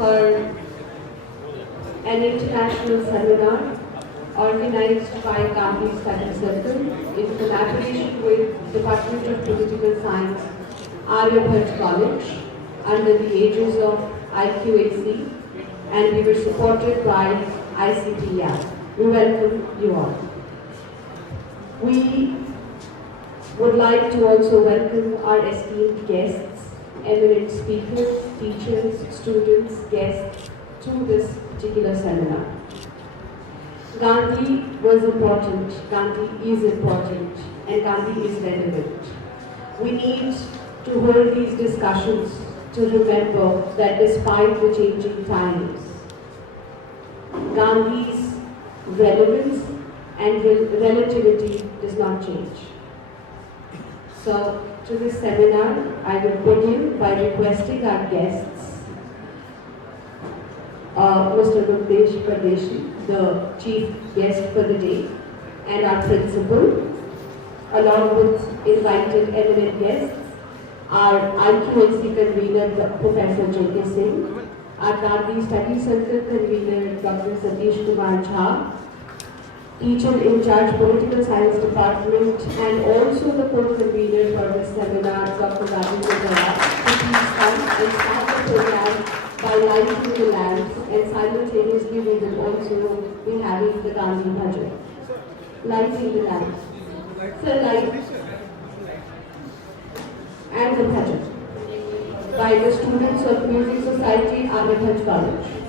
for an international seminar organized by Gandhi Study Circle in collaboration with Department of Political Science, Aryabhatta College, under the Aegis of IQAC, and we were supported by ICPR. We welcome you all. We would like to also welcome our esteemed guests, eminent speakers, teachers, students, guests to this particular seminar. Gandhi was important, Gandhi is important, and Gandhi is relevant. We need to hold these discussions to remember that despite the changing times, Gandhi's relevance and relativity does not change. So, to this seminar, I will begin by requesting our guests, Mr. Rupesh Pardeshi, the chief guest for the day, and our principal, along with invited eminent guests, our IQAC convener, Professor J.K. Singh, our Gandhi Study Circle convener, Dr. Satish Kumar Jha, teacher in charge Political Science Department, and also the co-convener for this seminar, Dr. Gandhi Bhajans, to please come and start the program by lighting the lamps, and simultaneously we will also be having the Gandhi Bhajans. Lighting the lamps. So light and the Bhajan by the students of Music Society, Aryabhatta College.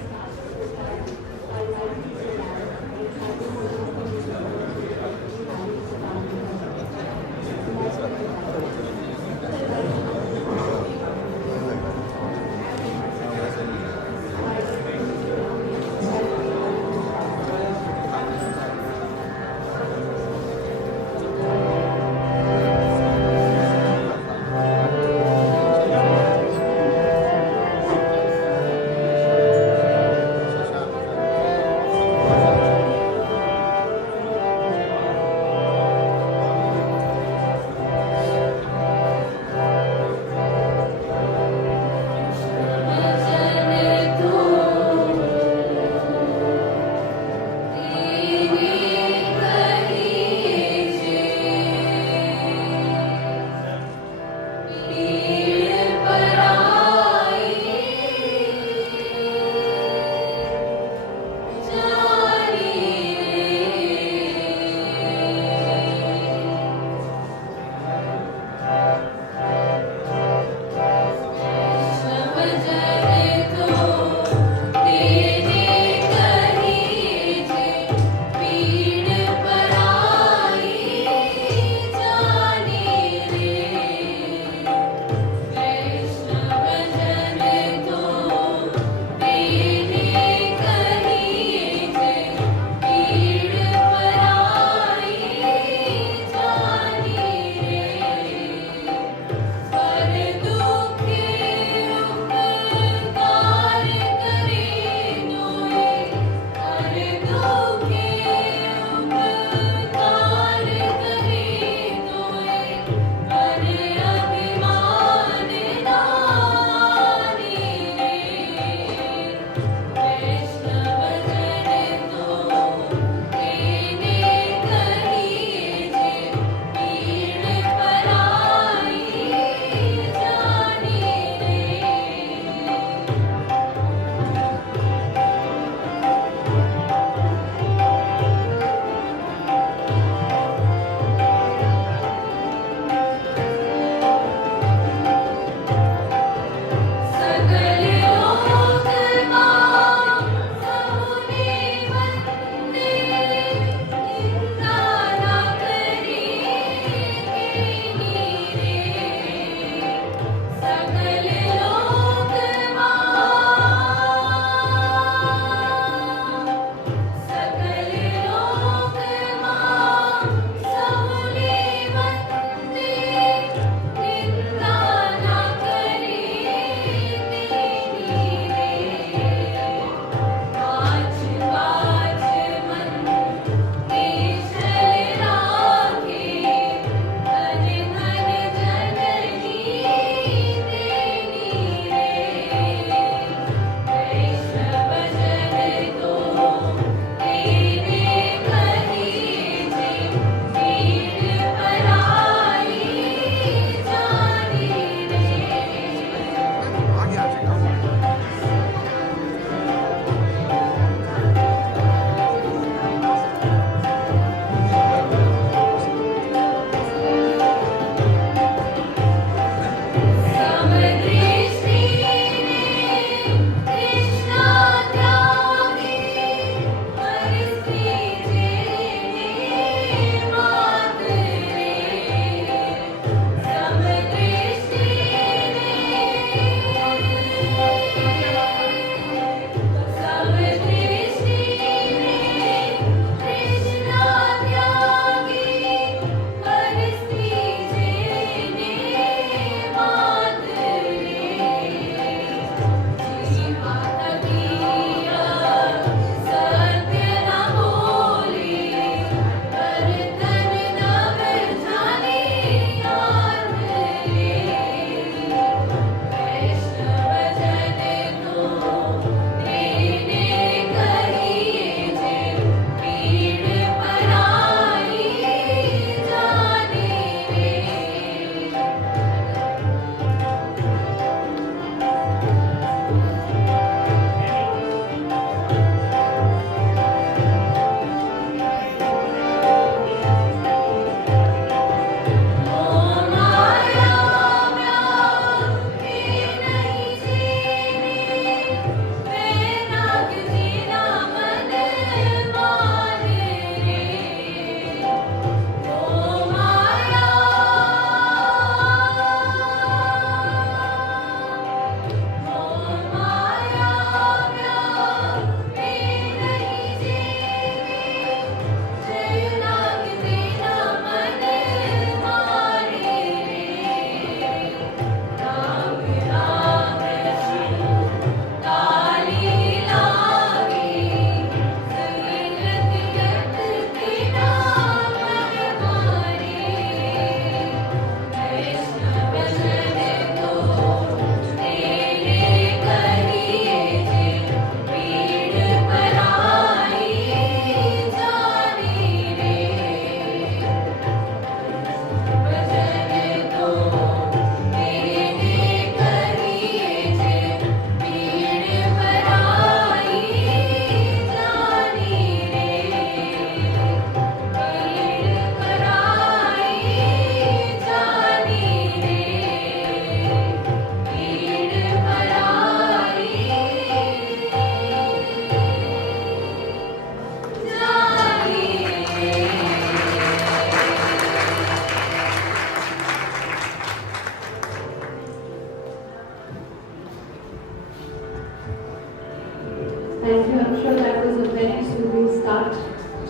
Thank you. I'm sure that was a very soothing start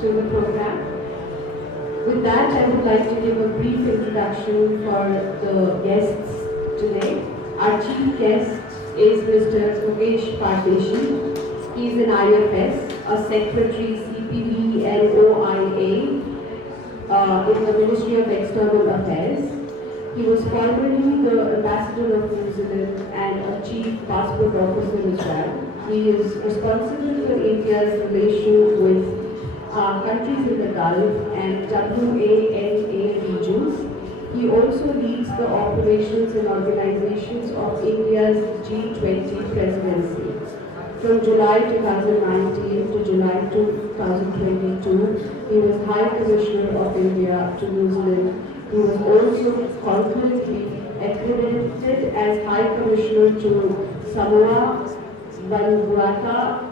to the program. With that, I would like to give a brief introduction for the guests today. Our chief guest is Mr. Yogesh Pardeshi. He is an IFS, a secretary CPB and OIA in the Ministry of External Affairs. He was formerly the ambassador of New Zealand and a chief passport officer as well. He is responsible for India's relation with countries in the Gulf and WANA regions. He also leads the operations and organizations of India's G20 presidency. From July 2019 to July 2022, he was High Commissioner of India to New Zealand. He was also concurrently accredited as High Commissioner to Samoa, Vanuatu,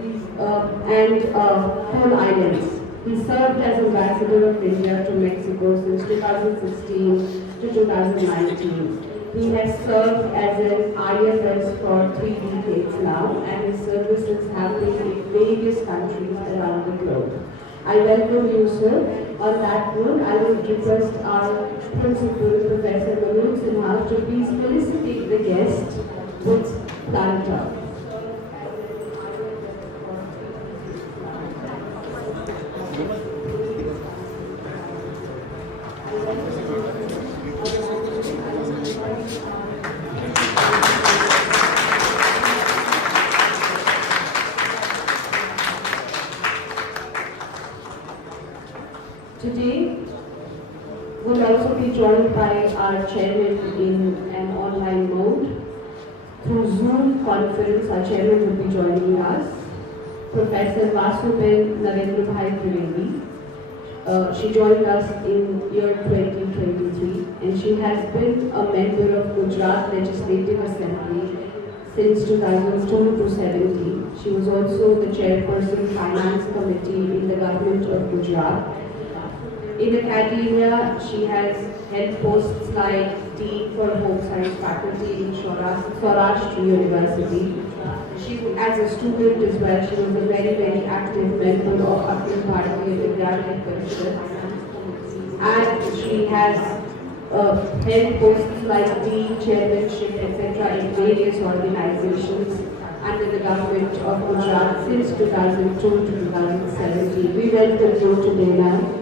and Paul Islands. He served as Ambassador of India to Mexico since 2016 to 2019. He has served as an IFS for 3 decades now, and his services have been in various countries around the globe. I welcome you, sir. On that note, I will request our principal, Professor Manoj Sinha, to please felicitate the guest with Planta. Today, we'll also be joined by our chairman in an online mode. Through Zoom conference, our chairman will be joining us, Professor Vasuben Narendra Trivedi. She joined us in year 2023, and she has been a member of Gujarat Legislative Assembly since 2002 to 17. She was also the chairperson Finance Committee in the government of Gujarat. In academia, she has held posts like Dean for Home Science Faculty in Saurashtra University. As a student as well, she was a very, very active member of Accompanying and she has held posts like Dean, Chairmanship, etc. in various organizations under the government of Gujarat since 2002 to 2017. We welcome you today, ma'am.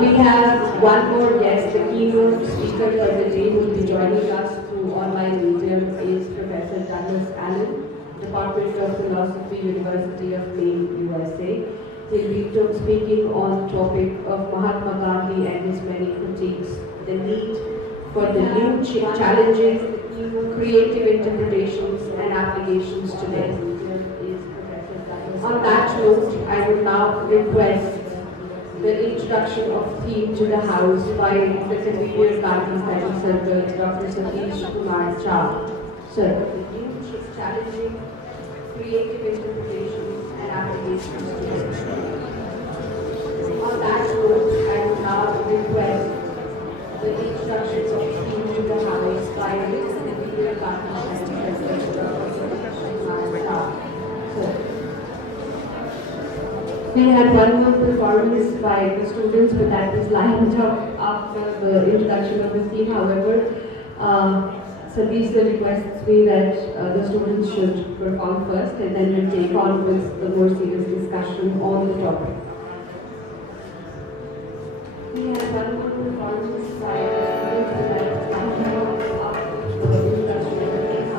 We have one more guest, the keynote speaker for the day, who will be joining us through online medium is Professor Douglas Allen, Department of Philosophy, University of Maine, USA. He'll be speaking on the topic of Mahatma Gandhi and his many critiques, the need for the new challenging, creative interpretations and applications today. On that note, I would now request the introduction of theme to the House by the Convener Gandhi Study Circle, Dr. Satish Kumar Jha. Sir, the new challenging, creative interpretations and applications today. On that note, I would now request the introduction of theme to the House by the Convener Gandhi Study Circle, Dr. Satish Kumar Jha. Sir. We had one more performance by the students, but that was lined up after the introduction of the theme. However, Satish requests me that the students should perform first, and then we'll take on with the more serious discussion on the topic. We had one more performance by the students, but that was lined up after the introduction of the theme.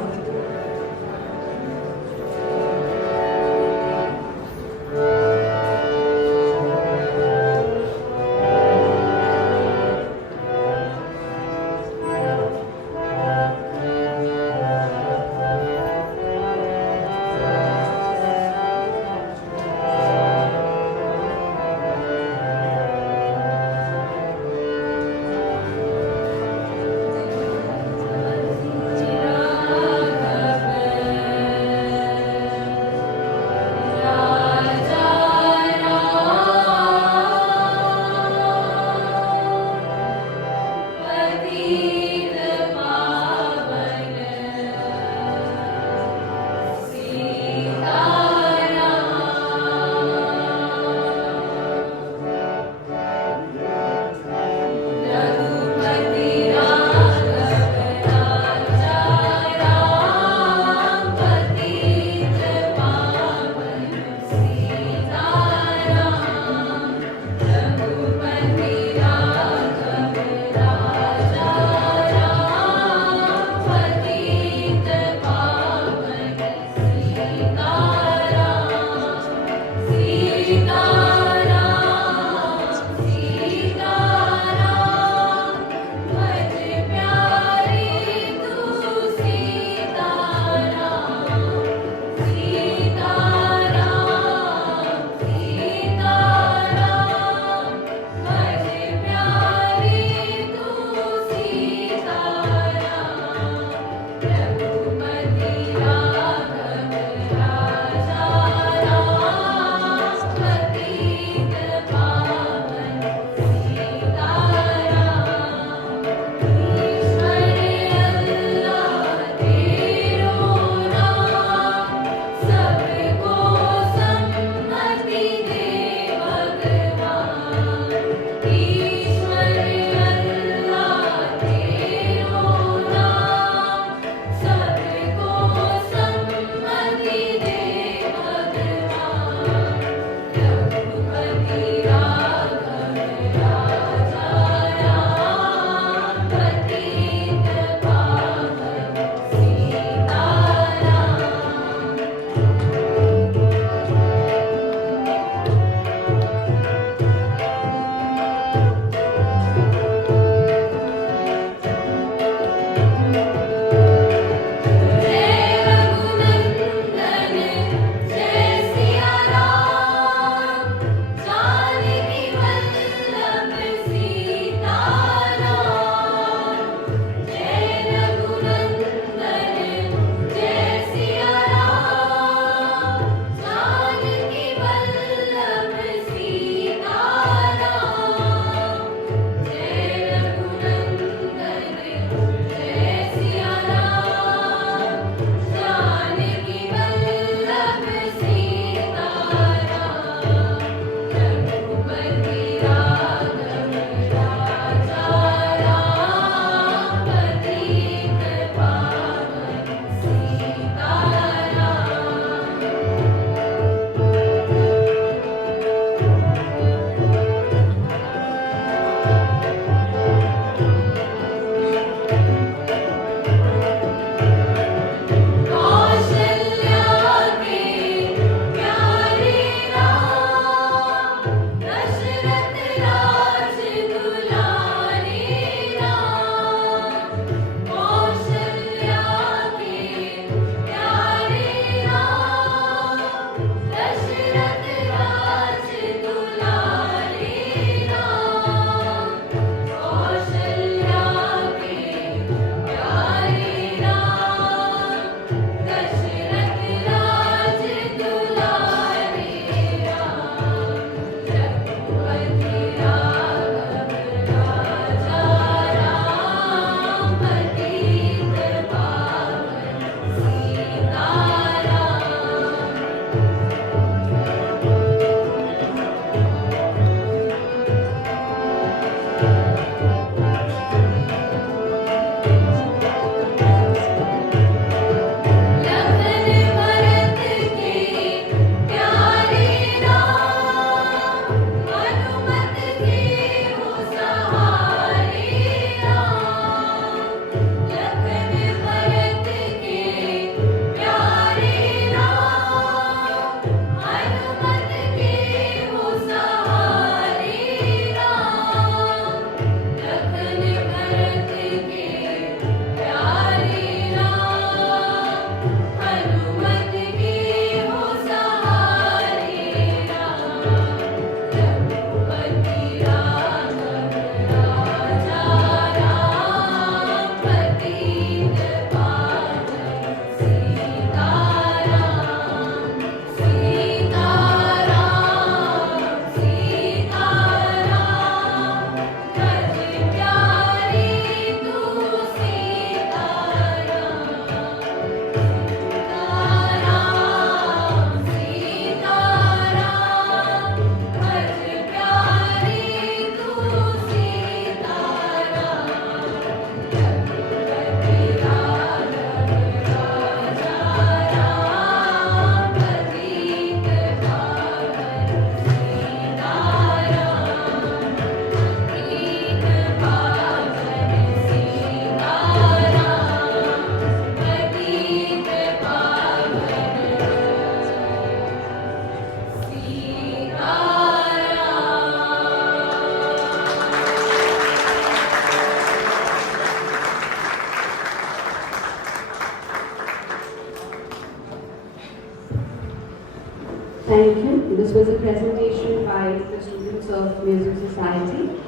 Thank you. This was a presentation by the students of Music Society,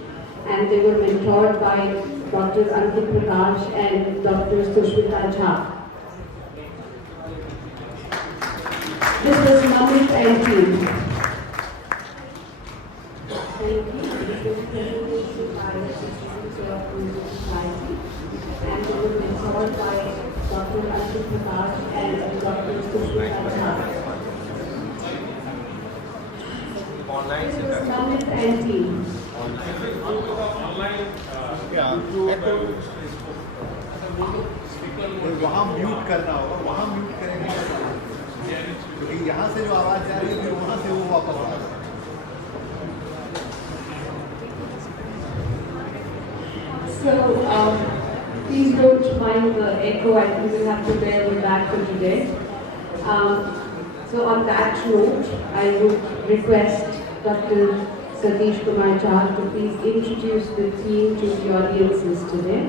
and they were mentored by Dr. Ankit Prakash and Dr. Sushmita Jha. This was Namit and team. Thank you. This was a presentation by the students of Music Society, and they were mentored by Dr. Ankit Prakash and Dr. Sushmita Jha. Online Namit and team. वहाँ mute करना होगा, वहाँ mute करेंगे क्योंकि यहाँ से जो आवाज़ जा रही है फिर वहाँ से वो वापस आ रहा है। So, please don't mind the echo. I think we'll have to bear with that for today. So on that note, I would request Dr. Satish Kumar Jha to please introduce the team to the audiences today.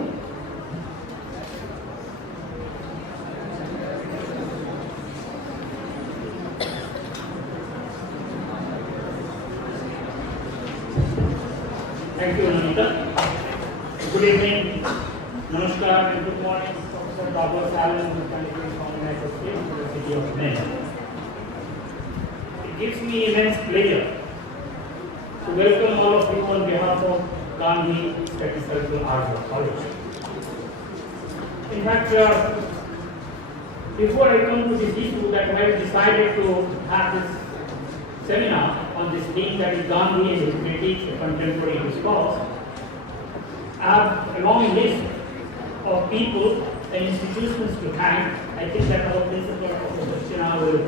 Thank you, Anita. Good evening, Namaskar, and good morning, Professor Douglas Allen, who is continuing from the United States, University of Maine. It gives me immense pleasure to welcome all of you on behalf of Gandhi Study Circle, Aryabhatta College. In fact, before I come to this issue, that I have decided to have this seminar on this theme, that is Gandhi and His Crtics, a Contemporary Discourse. I have a long list of people and institutions to thank. I think that our principal, Professor China, will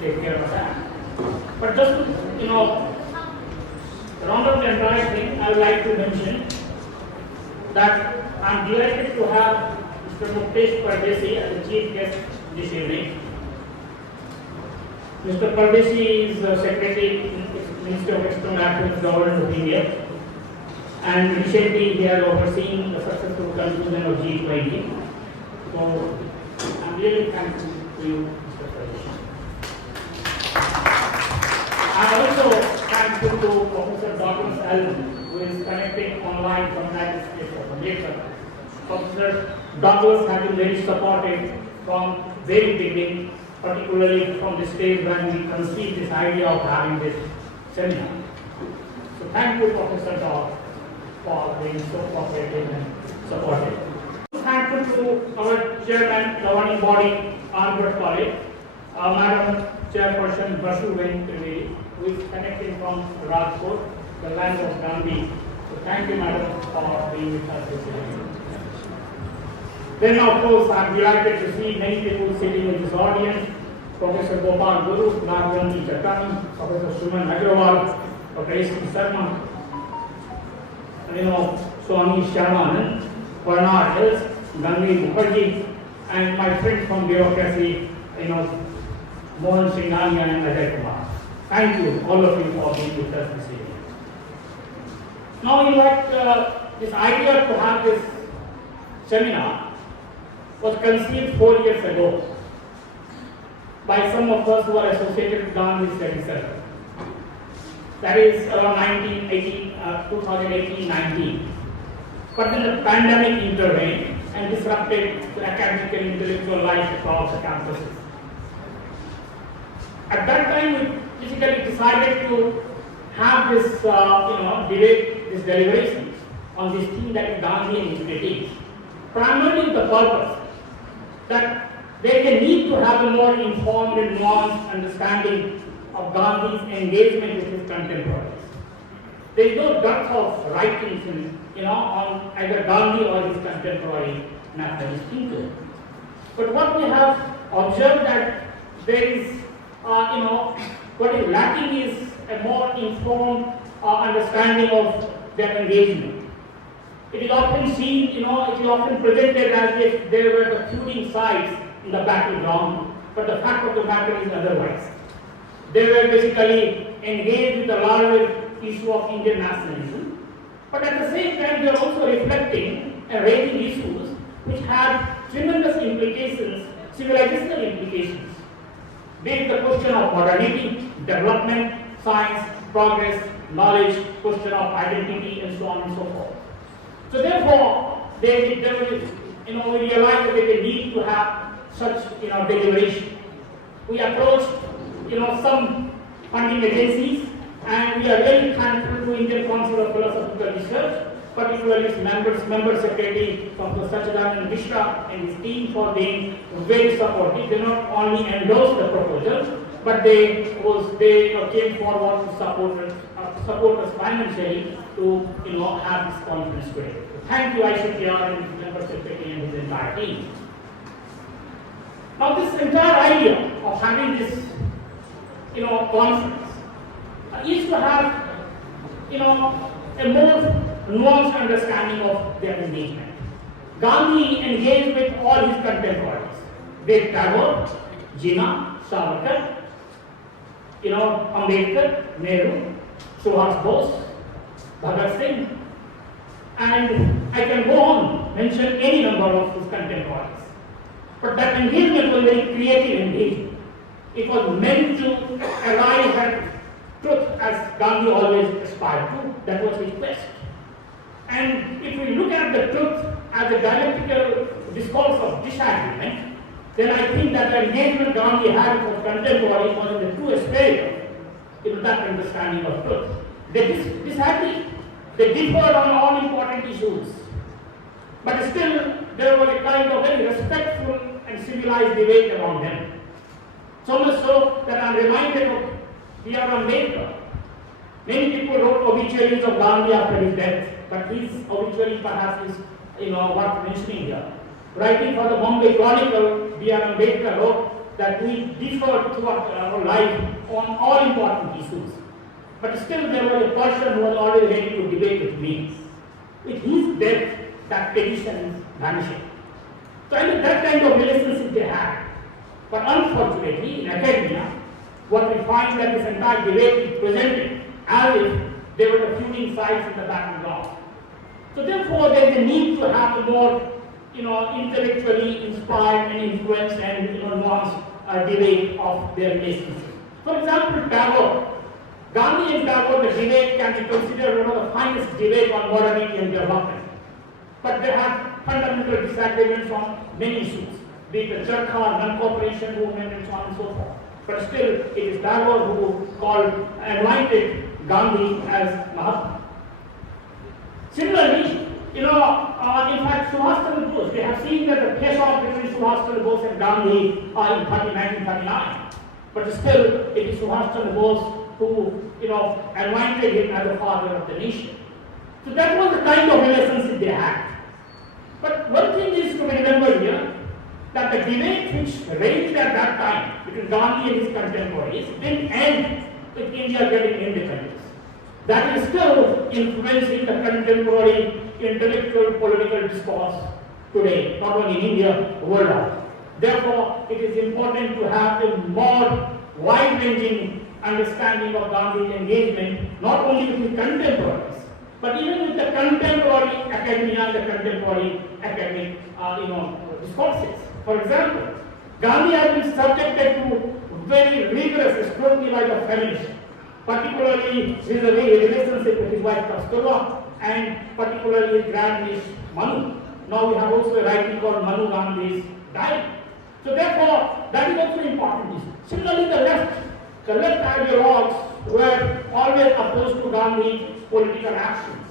take care of that. But just to, round up the entire thing, I would like to mention that I am delighted to have Mr. Muktesh Pardesi as the chief guest this evening. Mr. Pardesi is the Secretary in the Ministry of External Affairs, Government of India, and recently he has overseen the successful conclusion of G20. So, I am really thankful to you, Mr. Pardesi. I am also thankful to Professor Douglas Allen, who is connecting online from the United States of America. Professor Douglas has been very supportive from very beginning, particularly from the stage when we conceived this idea of having this seminar. So thank you, Professor Doug, for being so cooperative and supportive. Thankful to our chairman, governing body, Aryabhatta College, Madam Chairperson Vaishno, who is connecting from Rajkot, the land of Gandhi. So thank you, Madam, for being with us this evening. Then, of course, I am delighted to see many people sitting in this audience. Professor Gopal Guru, Nagranti Chattan, Professor Suman Agrawal, Dr. S. Sharma, Swami Sharma, Bernard Hills, Gandhi Mukherjee, and my friends from bureaucracy, Mohan Singhania and Ajay Kumar. Thank you, all of you, for being with us this evening. Now, in fact, this idea to have this seminar was conceived 4 years ago by some of us who are associated with Gandhi Study Circle. That is around 2018-19. But then the pandemic intervened and disrupted the academic and intellectual life across the campuses. At that time, we basically decided to have this, debate, this deliberations on this theme, that is Gandhi and His Critics, primarily the purpose that there is a need to have a more informed and nuanced understanding of Gandhi's engagement with his contemporaries. There is no depth of writings on either Gandhi or his contemporary nationalist thinkers. But what we have observed that there is, what is lacking is a more informed understanding of their engagement. It is often seen, it is often presented as if there were the feuding sides in the battleground, but the fact of the matter is otherwise. They were basically engaged with the larger issue of Indian nationalism, but at the same time they are also reflecting and raising issues which have tremendous implications, civilizational implications. be it the question of modernity, development, science, progress, knowledge, question of identity, and so on and so forth. So therefore, we realize that there is a need to have such deliberation. We approached some funding agencies, and we are very thankful to Indian Council of Philosophical Research, particularly its member secretary Dr. Sachidanand Mishra and his team for being very supportive. They not only endorsed the proposal, but they came forward to support us financially to have this conference today. Thank you, ICPR and his member secretary and his entire team. Now, this entire idea of having this conference is to have a more nuanced understanding of their engagement. Gandhi engaged with all his contemporaries. They Tagore, Jinnah, Savarkar, Ambedkar, Nehru, Subhash Bose, Bhagat Singh, and I can go on, mention any number of his contemporaries. But that engagement was very creative engagement. It was meant to arrive at truth as Gandhi always aspired to. That was his quest. And if we look at the truth as a dialectical discourse of disagreement, then I think that the engagement Gandhi had with contemporaries was in the true spirit of that understanding of truth. They disagreed. They differed on all important issues. But still, there was a kind of very respectful and civilized debate around them. So much so that I am reminded of B.R. Ambedkar. Many people wrote obituaries of Gandhi after his death, but his obituary perhaps is worth mentioning here. Writing for the Bombay Chronicle, B.R. Ambedkar wrote that we differed throughout our life on all important issues. But still there was a person who was always ready to debate with me. With his death, that petition is vanishing. So I think that kind of relationship they had. But unfortunately, in academia, what we find that this entire debate is presented as if there were the feuding sides in the background. So therefore, there is a need to have a more, intellectually inspired and influenced and nuanced debate of their relationship. For example, Tagore. Gandhi and Tagore, the debate can be considered one of the finest debates on modernity and development. But they have fundamental disagreements on many issues, be it the Charkha, non-cooperation movement, and so on and so forth. But still, it is Tagore who anointed Gandhi as Mahatma. Similarly, in fact, Subhash Chandra Bose, they have seen that the face-off between Subhash Chandra Bose and Gandhi are in 1939. But still, it is Subhash Chandra Bose who, anointed him as the father of the nation. So that was the kind of relationship they had. But one thing is to be remembered here, that the debate which raged at that time between Gandhi and his contemporaries didn't end with India getting independence. That is still influencing the contemporary intellectual political discourse today, not only in India, worldwide. Therefore, it is important to have a more wide-ranging understanding of Gandhi's engagement, not only with his contemporaries, but even with the contemporary academia and the contemporary academic discourses. For example, Gandhi has been subjected to very rigorous scrutiny by the feminists, particularly vis-a-vis his relationship with his wife Kasturba and particularly his grand niece Manu. Now we have also a writing called Manu Gandhi's Diary. So therefore, that is also important. Similarly, the left ideologues were always opposed to Gandhi's political actions.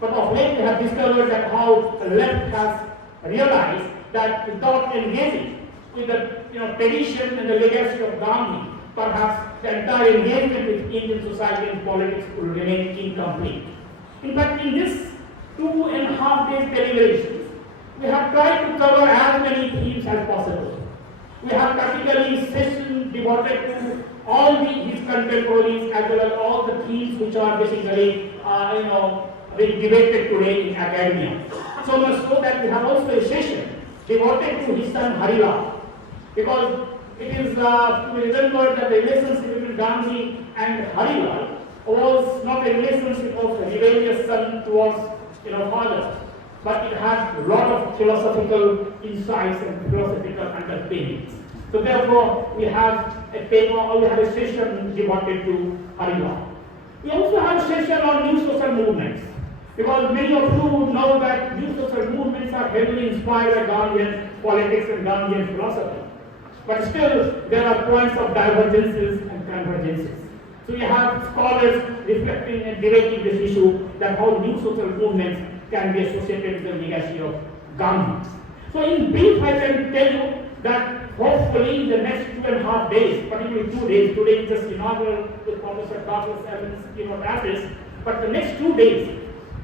But of late we have discovered that how the left has realized that without engaging with the tradition and the legacy of Gandhi, perhaps the entire engagement with Indian society and politics will remain incomplete. In fact, in this 2.5 days deliberations, we have tried to cover as many themes as possible. We have practically sessions devoted to all his contemporaries as well as all the themes which are basically being debated today in academia. So much so that we have also a session devoted to his son Harilal, because it is to be remembered that the relationship between Gandhi and Harilal was not a relationship of rebellious son towards father, but it had a lot of philosophical insights and philosophical underpinnings. So therefore, we have a paper or we have a session devoted to Harinam. We also have a session on new social movements, because many of you would know that new social movements are heavily inspired by Gandhian politics and Gandhian philosophy. But still, there are points of divergences and convergences. So we have scholars reflecting and debating this issue, that how new social movements can be associated with the legacy of Gandhi. So in brief, I can tell you that hopefully in the next 2.5 days, particularly 2 days, today is just inaugural with Professor Dr. Seven's keynote address, but the next 2 days,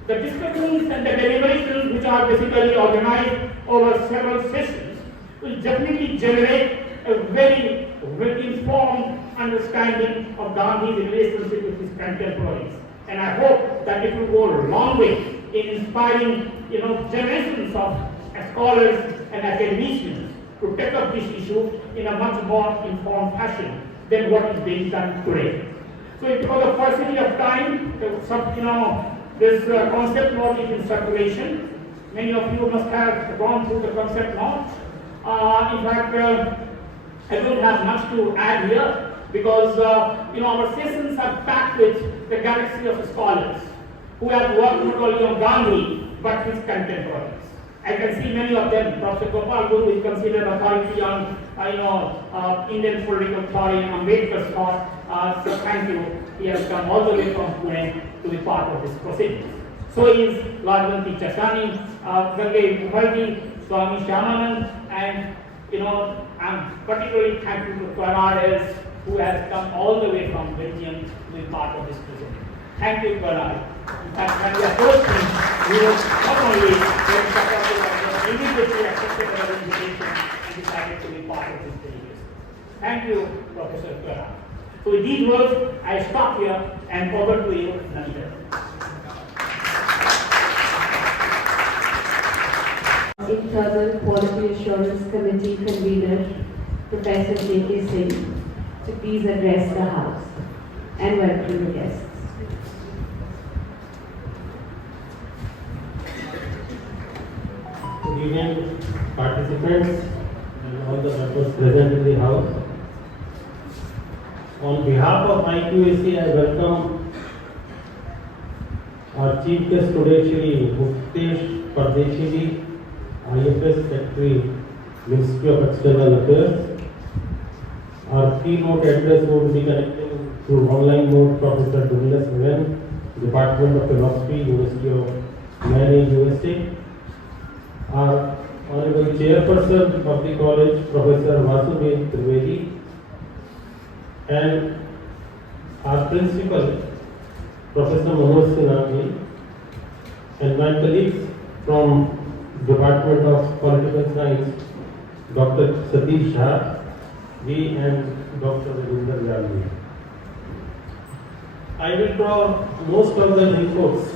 the discussions and the deliberations, which are basically organized over several sessions, will definitely generate a very informed understanding of Gandhi's relationship with his contemporaries. And I hope that it will go a long way in inspiring, generations of scholars and academicians to take up this issue in a much more informed fashion than what is being done today. So because of paucity of time, this concept note is in circulation. Many of you must have gone through the concept note. In fact, I don't have much to add here, because our sessions are packed with the galaxy of scholars who have worked not only on Gandhi but his contemporaries. I can see many of them. Professor Gopal Guru is considered authority on Indian political theory and Ambedkar's thought. So thank you. He has come all the way from Pune to be part of this proceedings. So is Rajvanti Chachani, Gandhi Bhajans, Swami Shyamanand, and I'm particularly thankful to Bernard, who has come all the way from Belgium to be part of this proceeding. Thank you, Bernard. And we approached him, we were not only very supportive, but immediately accepted our invitation and decided to be part of this delegation. Thank you, Professor Bernard. So with these words, I stop here and forward to you, Nandita. Internal Quality Assurance Committee Convener, Professor J.K. Singh, to please address the House and welcome the guests. Good evening, participants and all the members present in the House. On behalf of IQAC, I welcome our Chief Guest today, Shri Muktesh Pardeshi, IFS Secretary, Ministry of External Affairs. Our keynote address would be connecting through online mode Professor Douglas Nguyen, Department of Philosophy, University of Plenary, USA. Our Honorable Chairperson of the College, Professor Vaishno Janto, and our Principal, Professor Manoj Sinha, and my colleagues from Department of Political Science, Dr. Satish Shah, G, and Dr. Ravinder Gandhi. I will draw most of the inputs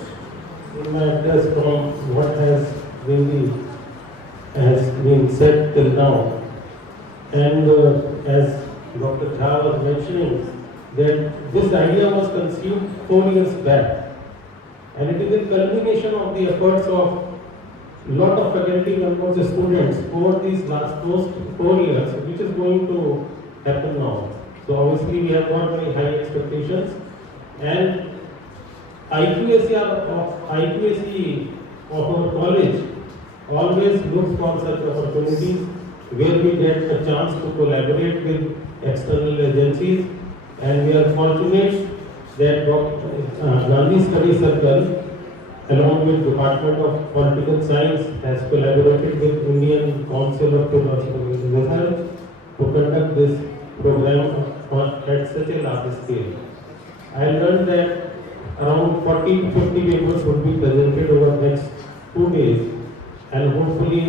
in my address from what has been said till now. And as Dr. Jha was mentioning, that this idea was conceived 4 years back, and it is a culmination of the efforts of a lot of faculty members, students over these last 4 years, which is going to happen now. So obviously we have got very high expectations, and IQAC of our college always looks for such opportunities where we get a chance to collaborate with external agencies, and we are fortunate that Gandhi Study Circle, along with Department of Political Science, has collaborated with Indian Council of Philosophical Research to conduct this program at such a large scale. I learned that around 40 to 50 papers would be presented over the next 2 days, and hopefully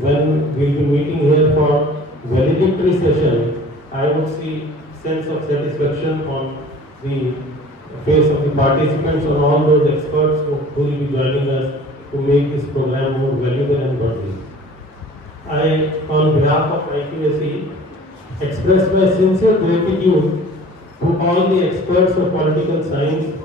when we will be meeting here for valedictory session, I would see sense of satisfaction on the face of the participants, on all those experts who will be joining us to make this program more valuable and worthy. I, on behalf of IQAC, express my sincere gratitude to all the experts of political science,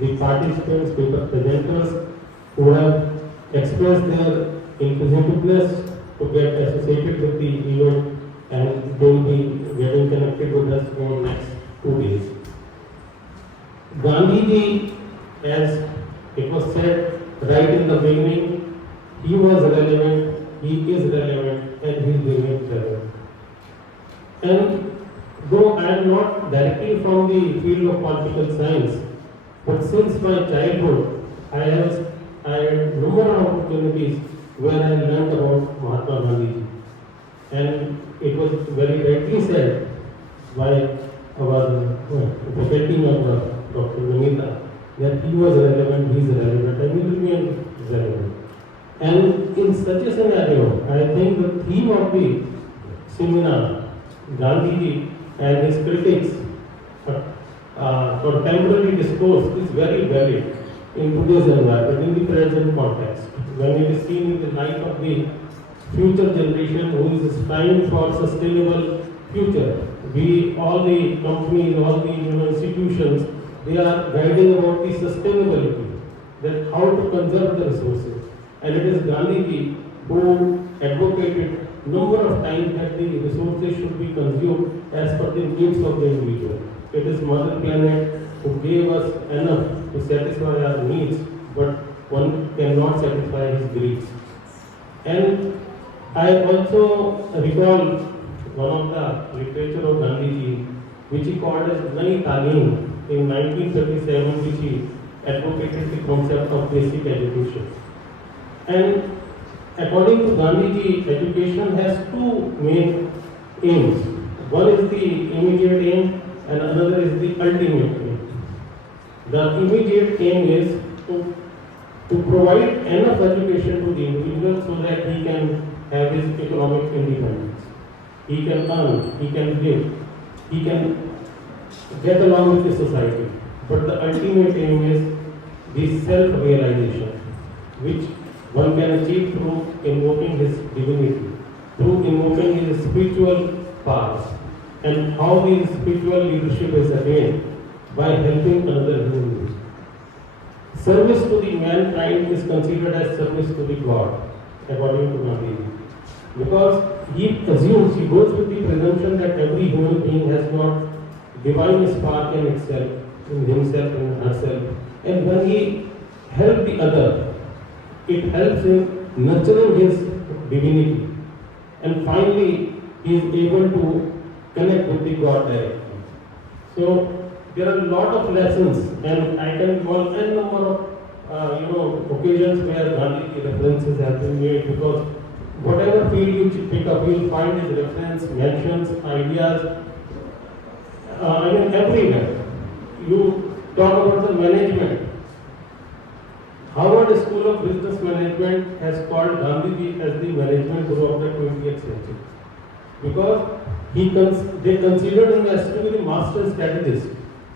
the participants, paper presenters, who have expressed their inquisitiveness to get associated with the event and they will be getting connected with us for next 2 days. Gandhiji, as it was said right in the beginning, he was relevant, he is relevant, and he remains relevant. And though I am not directly from the field of political science, but since my childhood, I had number of opportunities where I learned about Mahatma Gandhi. And it was very rightly said by our faculty member, Dr. Namita, that he was relevant, he is relevant, and he will remain relevant. And in such a scenario, I think the theme of the seminar, Gandhi and His Critics, Contemporary Discourse, is very valid in today's environment, in the present context, when it is seen in the light of the future generation who is striving for sustainable future. All the companies, all the institutions, they are guiding about the sustainability, that how to conserve the resources. And it is Gandhiji who advocated number of times that the resources should be consumed as per the needs of the individual. It is Mother Planet who gave us enough to satisfy our needs, but one cannot satisfy his greeds. And I also recall one of the literature of Gandhiji, which he called as Nai Talim in 1937, which he advocated the concept of basic education. And according to Gandhiji, education has two main aims. One is the immediate aim and another is the ultimate aim. The immediate aim is to provide enough education to the individual so that he can have his economic independence. He can earn, he can live, he can get along with the society. But the ultimate aim is the self-realization, which one can achieve through invoking his divinity, through invoking his spiritual powers, and how the spiritual leadership is attained by helping another human being. Service to the mankind is considered as service to the God, according to Gandhi. Because he assumes, he goes with the presumption that every human being has got divine spark in itself, in himself and herself. And when he helps the other, it helps him nurturing his divinity. And finally, he is able to connect with the God directly. So, there are a lot of lessons, and I can recall a number of occasions where Gandhi references have been made, because whatever field you pick up, you will find his reference, mentions, ideas, everywhere. You talk about the management. Harvard School of Business Management has called Gandhiji as the management guru of the 20th century, because they considered him as to be the master strategist.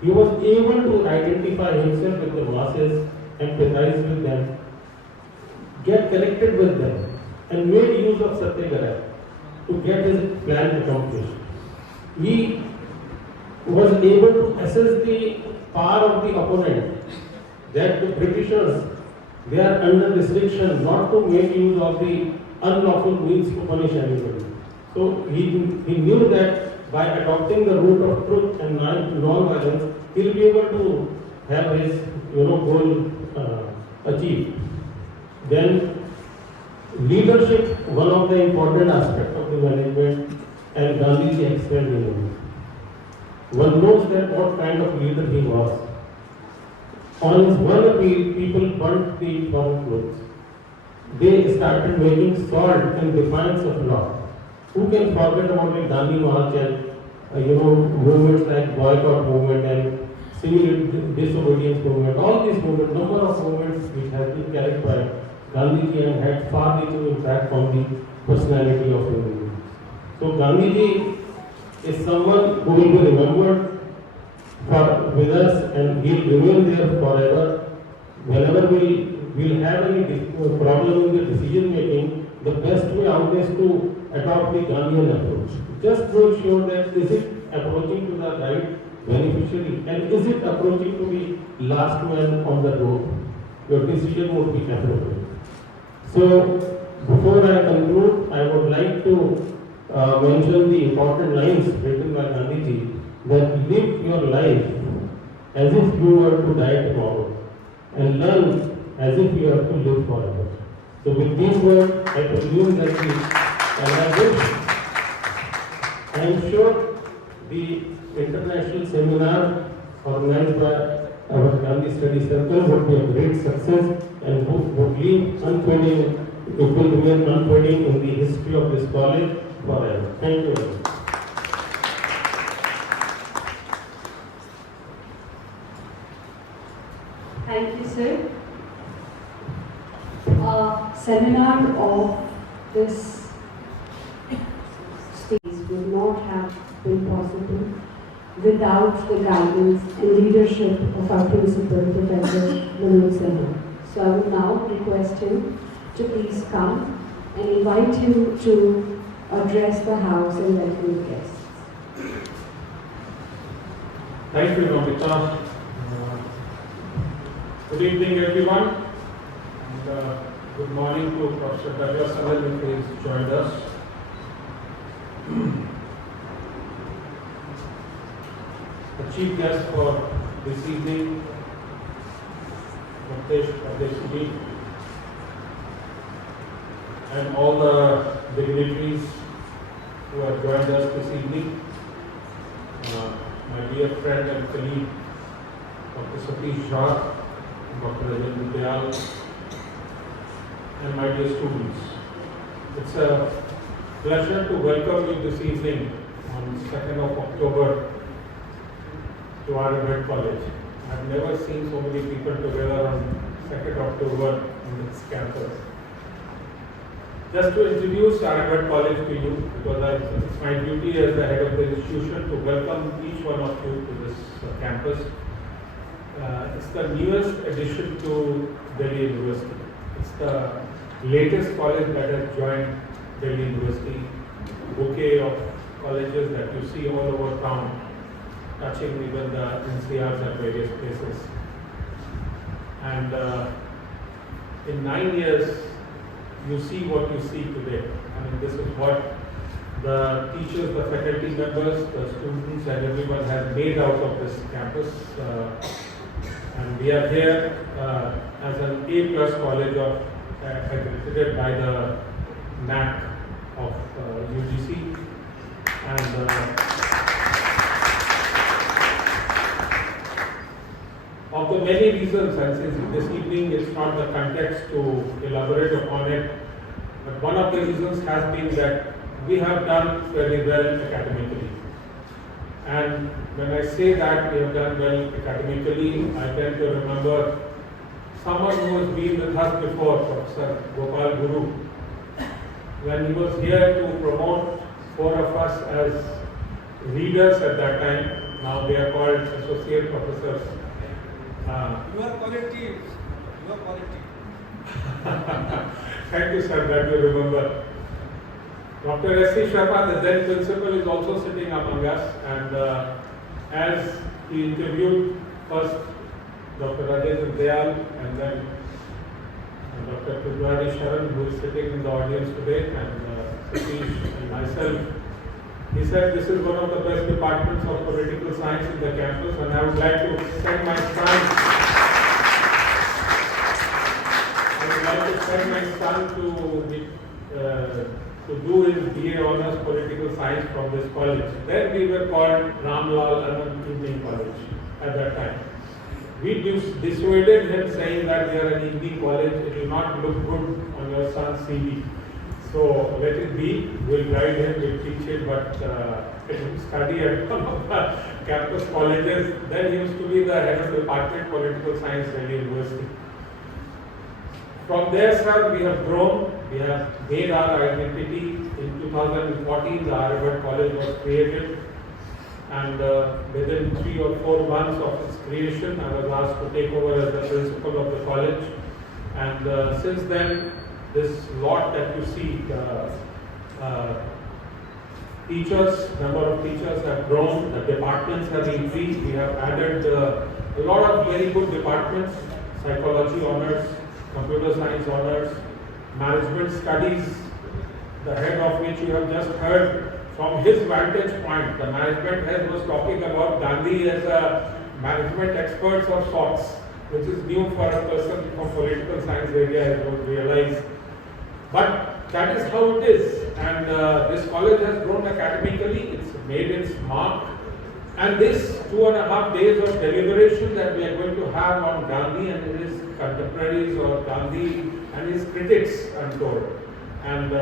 He was able to identify himself with the masses, empathize with them, get connected with them, and made use of Satyagraha to get his plan accomplished. He was able to assess the power of the opponent, that the Britishers, they are under restriction not to make use of the unlawful means to punish anybody. So he knew that by adopting the route of truth and non-violence, he will be able to have his goal achieved. Then leadership, one of the important aspects of the management, and Gandhiji excelled in it. One knows that what kind of leader he was. On his one appeal, people burnt the foreign clothes. They started making salt in defiance of law. Who can forget about the Gandhi March and movements like boycott movement and civil disobedience movement? All these movements, number of movements which have been carried by Gandhiji and had far reaching impact on the personality of human beings. So Gandhiji is someone who will be remembered with us, and he will remain there forever. Whenever we will have any problem in the decision making, the best way out is to adopt the Gandhian approach. Just make sure that is it approaching to the right beneficiary, and is it approaching to the last man on the road. Your decision would be appropriate. So, before I conclude, I would like to mention the important lines written by Gandhiji, that live your life as if you were to die tomorrow and learn as if you have to live forever. So with these words, I presume that I am sure the international seminar organized by our Gandhi Study Circle would be a great success and would leave unfading, it will remain unfading in the history of this college forever. Thank you very much. Thank you, sir. A seminar of this stage would not have been possible without the guidance and leadership of our principal, Professor Manoj Sinha. So I would now request him to please come and invite him to address the house and welcome the guests. Thank you, Nomita. Good evening, everyone. And, good morning to Professor Aryabhatta, who has joined us. The chief guest for this evening, Dr. and all the dignitaries who have joined us this evening. My dear friend and colleague, Dr. Satish Jha, Dr. Rajendra Dayal, and my dear students. It's a pleasure to welcome you this evening on 2nd of October to Aryabhatta College. I've never seen so many people together on 2nd October in this campus. Just to introduce Aryabhatta College to you, because it's my duty as the head of the institution to welcome each one of you to this campus. It's the newest addition to Delhi University. It's the latest college that has joined Delhi University. Bouquet of colleges that you see all over town, touching even the NCRs at various places. And in 9 years, you see what you see today. I mean, this is what the teachers, the faculty members, the students, and everyone has made out of this campus. And we are here as an A+ college of accredited by the NAC of UGC. And of the many reasons, and since this evening is not the context to elaborate upon it, but one of the reasons has been that we have done very well academically. And when I say that we have done well academically, I tend to remember someone who has been with us before, Professor Gopal Guru, when he was here to promote 4 of us as readers at that time. Now they are called associate professors. You are quality. You are quality. Thank you, sir, that you remember. Dr. S.C. Sharma, the then principal, is also sitting among us, and as he interviewed first Dr. Rajendra Dayal and then Dr. Pujari Sharan, who is sitting in the audience today, and Satish and myself, he said this is one of the best departments of political science in the campus, and I would like to send my son to do his BA Honours Political Science from this college. Then we were called Ramlal Anand Evening College at that time. We dissuaded him saying that we are an evening college, it will not look good on your son's CV. So let it be, we'll guide him, we'll teach him, but let him study at one of the campus colleges. Then he used to be the head of the Department Political Science at Delhi University. From there, sir, we have grown, we have made our identity. In 2014, the Aryabhatta College was created, and within 3 or 4 months of its creation, I was asked to take over as the principal of the college. And since then, this lot that you see, number of teachers have grown, the departments have increased. We have added a lot of very good departments: psychology honors, computer science honors, management studies, the head of which you have just heard, from his vantage point, the management head was talking about Gandhi as a management expert of sorts, which is new for a person from political science area, I don't realize. But that is how it is, and this college has grown academically, it's made its mark, and this 2.5 days of deliberation that we are going to have on Gandhi and his contemporaries, or Gandhi and his critics, I'm told. And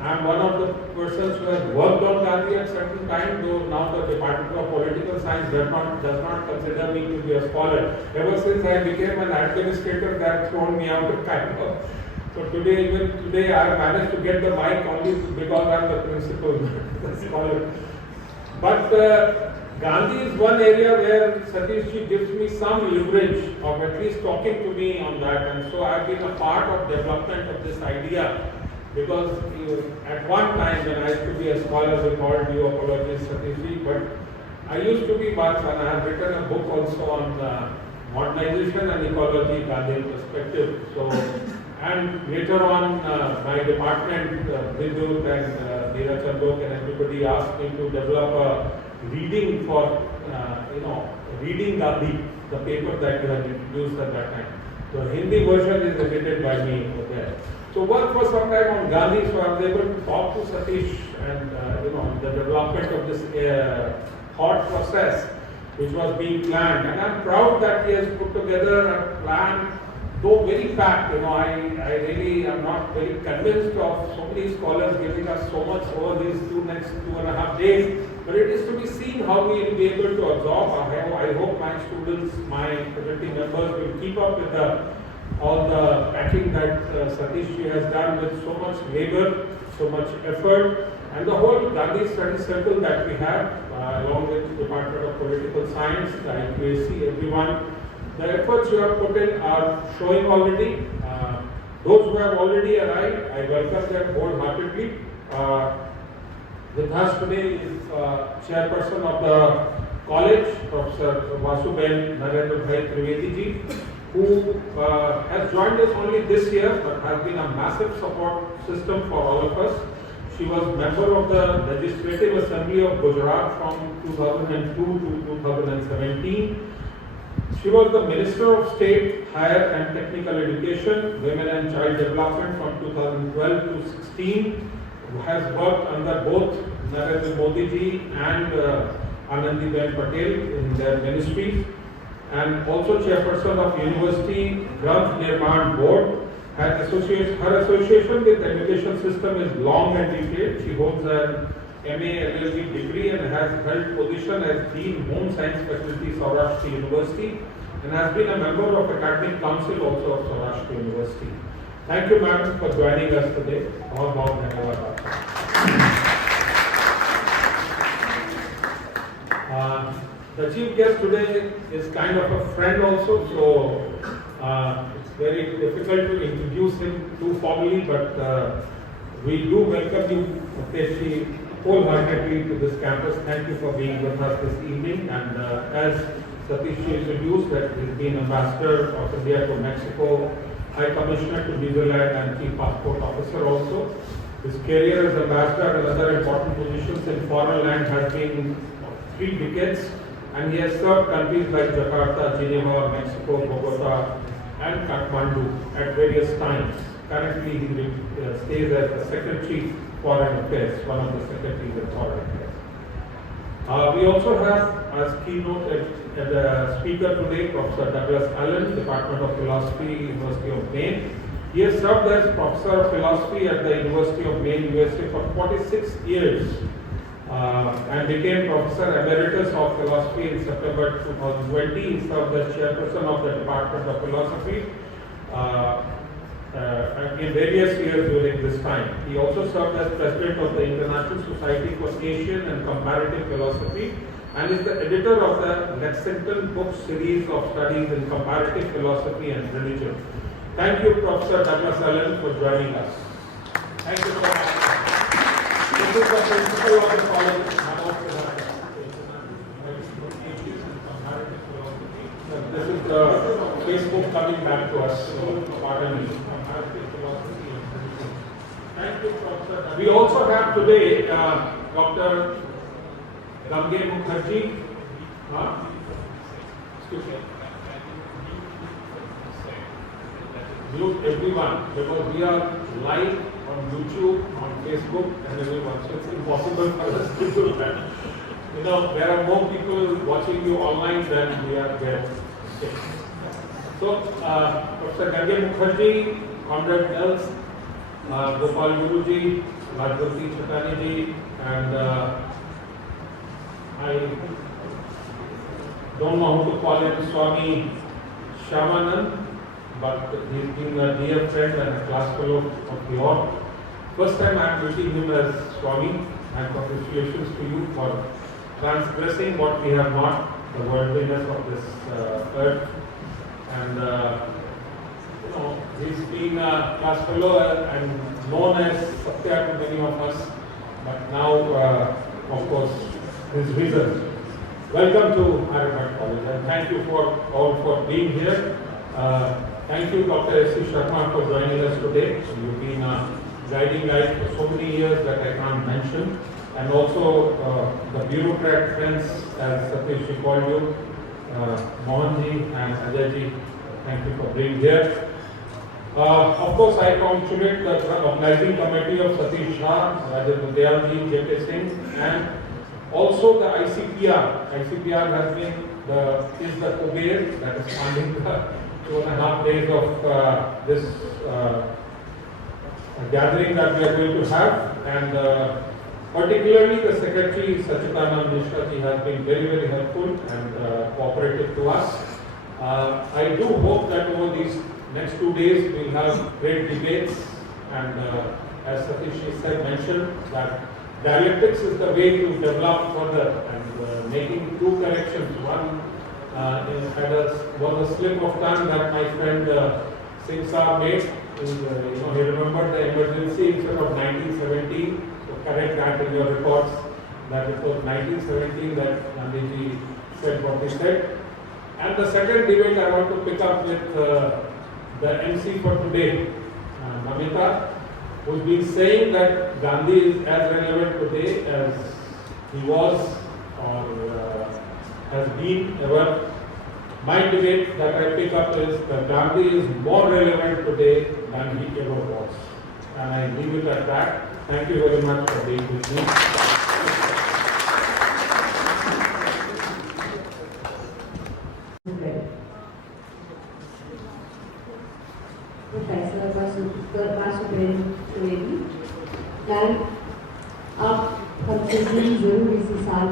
I'm one of the persons who has worked on Gandhi at certain time, though now the Department of Political Science does not consider me to be a scholar. Ever since I became an administrator, that thrown me out of kind of. So even today I have managed to get the mic only because I'm the principal, the scholar. But Gandhi is one area where Satish ji gives me some leverage of at least talking to me on that, and so I've been a part of development of this idea. Because at one time when I used to be a scholar, we called you apologies, Satish ji, but I used to be once, and I have written a book also on modernization and ecology, Gandhian perspective. So, and later on, my department, Vidut and Neera Chandok and everybody asked me to develop a reading for, reading Gandhi, the paper that you had introduced at that time. The Hindi version is edited by me over there. So worked for some time on Gandhi, so I was able to talk to Satish and the development of this thought process which was being planned. And I'm proud that he has put together a plan, though very packed. I really am not very convinced of so many scholars giving us so much over these next 2.5 days. But it is to be seen how we will be able to absorb. I hope my students, my faculty members will keep up with all the packing that Satish has done with so much labor, so much effort, and the whole Gandhi Study Circle that we have, along with the Department of Political Science, the IQAC, everyone. The efforts you have put in are showing already. Those who have already arrived, I welcome them wholeheartedly. With us today is Chairperson of the College, Professor Vasuben Narendra Trivedi ji, who has joined us only this year but has been a massive support system for all of us. She was member of the Legislative Assembly of Gujarat from 2002 to 2017. She was the Minister of State, Higher and Technical Education, Women and Child Development from 2012 to 16. Who has worked under both Narendra Modi ji and Anandiben Patel in their ministries. And also Chairperson of University Granth Nirman Board. Her association with the education system is long and detailed. She holds an MA LLB degree and has held position as Dean Home Science Faculty, Saurashtra University, and has been a member of Academic Council also of Saurashtra University. Thank you, ma'am, for joining us today. The chief guest today is kind of a friend also, so it's very difficult to introduce him too formally, but we do welcome you, Mukesh, wholeheartedly to this campus. Thank you for being with us this evening. And as Satish introduced, that he's been Ambassador of India to Mexico, High Commissioner to New Zealand, and Chief Passport Officer also. His career as Ambassador and other important positions in foreign land has been 3 decades, and he has served countries like Jakarta, Geneva, Mexico, Bogota, and Kathmandu at various times. Currently, he stays as the Secretary Foreign Affairs, one of the Secretaries of Foreign Affairs. We also have as keynote speaker today, Professor Douglas Allen, Department of Philosophy, University of Maine. He has served as Professor of Philosophy at the University of Maine, USA for 46 years and became Professor Emeritus of Philosophy in September 2020. He served as Chairperson of the Department of Philosophy in various years during this time. He also served as President of the International Society for Asian and Comparative Philosophy and is the editor of the Lexington book series of studies in comparative philosophy and religion. Thank you, Professor Douglas Allen, for joining us. Thank you so much. This is the principal of the college, This is the Facebook coming back to us, so pardon me. Thank Thank you, Professor. We also have today Dr. Gandhi Mukherjee. Excuse me. Mute everyone because we are live on YouTube, on Facebook, and everyone. So it's impossible for us to do that. You know, there are more people watching you online than we are there. Okay. So, Professor Gandhi Mukherjee, Conrad Mills, Gopal Guruji, Rajvati Chatani, and I don't know how to call him Swami Shamanand, but he's been a dear friend and a class fellow of the org. First time I am meeting him as Swami, and congratulations to you for transgressing what we have not, the worldliness of this earth. And you know, he's been a class fellow and known as Satya to many of us, but now, of course, his reason. Welcome to Aryabhatta College, and thank you all for being here. Thank you, Dr. S.C. Sharma, for joining us today. You've been a guiding light for so many years that I can't mention. And also the bureaucrat friends, as Satish called you, Mohanji and Ajayji, thank you for being here. Of course, I congratulate the organizing committee of Satish Shah, Rajan Dayalji, J.P. Singh, and also the ICPR. ICPR has been the Kubeir that is funding the 2.5 days of this gathering that we are going to have, and particularly the Secretary Sachidanand Mishra has been very helpful and cooperative to us. I do hope that over these next 2 days we'll have great debates, and as Satish mentioned, that dialectics is the way to develop further, and making two corrections. One was a slip of tongue that my friend Singh Saab made. He remembered the emergency instead of 1917. So correct that in your reports that it was 1917 that Gandhiji said what he said. And the second debate I want to pick up with the MC for today, Mamita, who's been saying that Gandhi is as relevant today as he was or has been ever. My debate that I pick up is that Gandhi is more relevant today than he ever was. And I leave it at that. Thank you very much for being with me. Professor Vaishno Janto, ma'am आप हमसे जरूर इसी साल